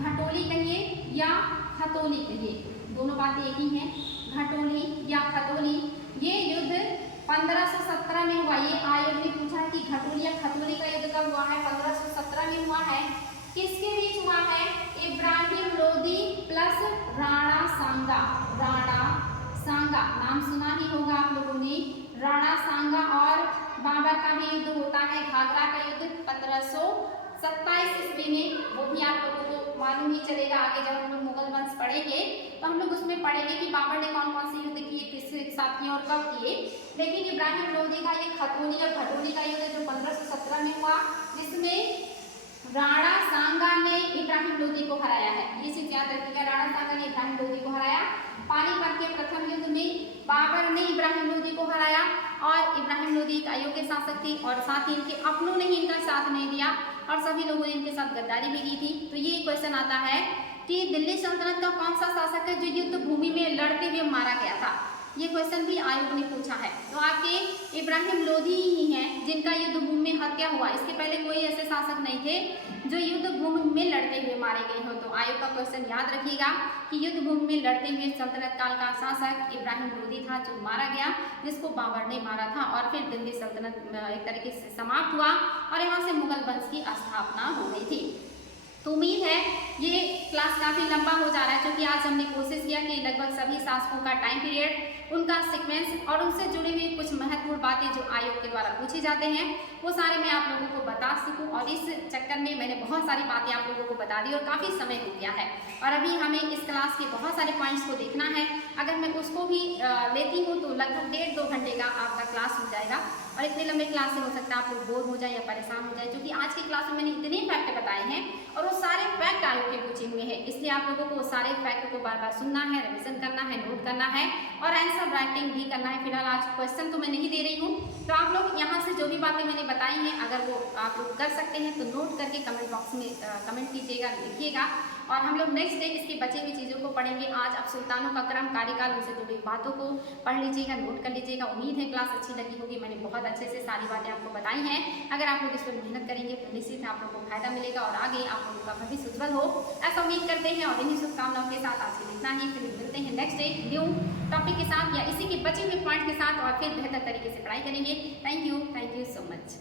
घटोली कहिए या खतोली कहिए, दोनों बातें एक ही हैं, घटोली या खतोली। ये युद्ध 1517 में हुआ। ये आयोग ने पूछा है कि घटोली या खतोली का युद्ध कब हुआ है, 1517 में हुआ है। किसके बीच हुआ है, इब्राहिम लोदी प्लस राणा सांगा। राणा सांगा नाम सुना ही होगा आप लोगों ने। राणा सांगा और बाबर का भी युद्ध होता है, घाघरा का युद्ध 1527 ईस्वी में। वो भी आप लोगों को मालूम ही चलेगा, आगे जब हम लोग मुगल वंश पढ़ेंगे तो हम लोग उसमें पढ़ेंगे कि बाबर ने कौन कौन से युद्ध किए, किसके साथ किए और कब किए। लेकिन इब्राहिम लोदी का ये खतोली और घटोली का युद्ध जो 1517 में हुआ, जिसमें राणा सांगा ने इब्राहिम लोदी को हराया है। ये चीज याद रखिएगा, राणा सांगा ने इब्राहिम लोदी को हराया। पानीपत के प्रथम युद्ध में बाबर ने इब्राहिम लोदी को हराया, और इब्राहिम लोदी एक अयोग्य शासक थे, और साथ ही इनके अपनों ने ही इनका साथ नहीं दिया, और सभी लोगों ने इनके साथ गद्दारी भी की थी। तो ये क्वेश्चन आता है कि दिल्ली सल्तनत का कौन सा शासक है जो युद्ध भूमि में लड़ते हुए मारा गया था। ये क्वेश्चन भी आयोग ने पूछा है। तो आपके इब्राहिम लोदी ही हैं जिनका युद्ध भूमि में हत्या हुआ। इसके पहले कोई ऐसे शासक नहीं थे जो युद्ध भूमि में लड़ते हुए मारे गए हो। तो आयोग का क्वेश्चन याद रखिएगा कि युद्ध भूमि में लड़ते हुए सल्तनत काल का शासक इब्राहिम लोदी था, जो मारा गया, जिसको बाबर ने मारा था, और फिर दिल्ली सल्तनत एक तरीके से समाप्त हुआ और यहाँ से मुगल वंश की स्थापना हो गई थी। तो उम्मीद है ये क्लास काफ़ी लंबा हो जा रहा है, क्योंकि आज हमने कोशिश किया कि लगभग सभी शासकों का टाइम पीरियड, उनका सीक्वेंस और उनसे जुड़ी हुई कुछ महत्वपूर्ण बातें जो आयोग के द्वारा पूछी जाते हैं वो सारे मैं आप लोगों को बता सकूं। और इस चक्कर में मैंने बहुत सारी बातें आप लोगों को बता दी और काफ़ी समय हो गया है, और अभी हमें इस क्लास के बहुत सारे पॉइंट्स को देखना है। अगर मैं उसको भी लेती हूँ तो लगभग 1.5-2 घंटे का आपका क्लास हो जाएगा। और इतने लंबे क्लास से हो सकता है आप लोग बोर हो जाए या परेशान हो जाए, क्योंकि आज की क्लास में मैंने इतने फैक्ट बताए हैं और वो सारे फैक्ट आयोग के पूछे हुए हैं, इसलिए आप लोगों को वो सारे फैक्ट को बार बार सुनना है, रिविजन करना है, नोट करना है और आंसर राइटिंग भी करना है। फिलहाल आज क्वेश्चन तो मैं नहीं दे रही हूँ, तो आप लोग यहाँ से जो भी बातें मैंने बताई हैं अगर वो आप लोग कर सकते हैं तो नोट करके कमेंट बॉक्स में कमेंट कीजिएगा, लिखिएगा। और हम लोग नेक्स्ट डे इसकी बची हुई चीज़ों को पढ़ेंगे। आज आप सुल्तानों का क्रम, कार्यकाल, उनसे जुड़ी बातों को पढ़ लीजिएगा, नोट कर लीजिएगा। उम्मीद है क्लास अच्छी लगी होगी, मैंने बहुत अच्छे से सारी बातें आपको बताई हैं। अगर आप लोग इस पर मेहनत करेंगे तो निश्चित है आप लोगों को फायदा मिलेगा और आगे आप लोगों का भविष्य उज्जवल हो, ऐसा उम्मीद करते हैं। और इन्हीं शुभकामनाओं के साथ आज के लिए इतना ही, फिर मिलते हैं नेक्स्ट डे न्यू टॉपिक के साथ या इसी के बचे हुए पॉइंट के साथ और फिर बेहतर तरीके से पढ़ाई करेंगे। Thank you so much.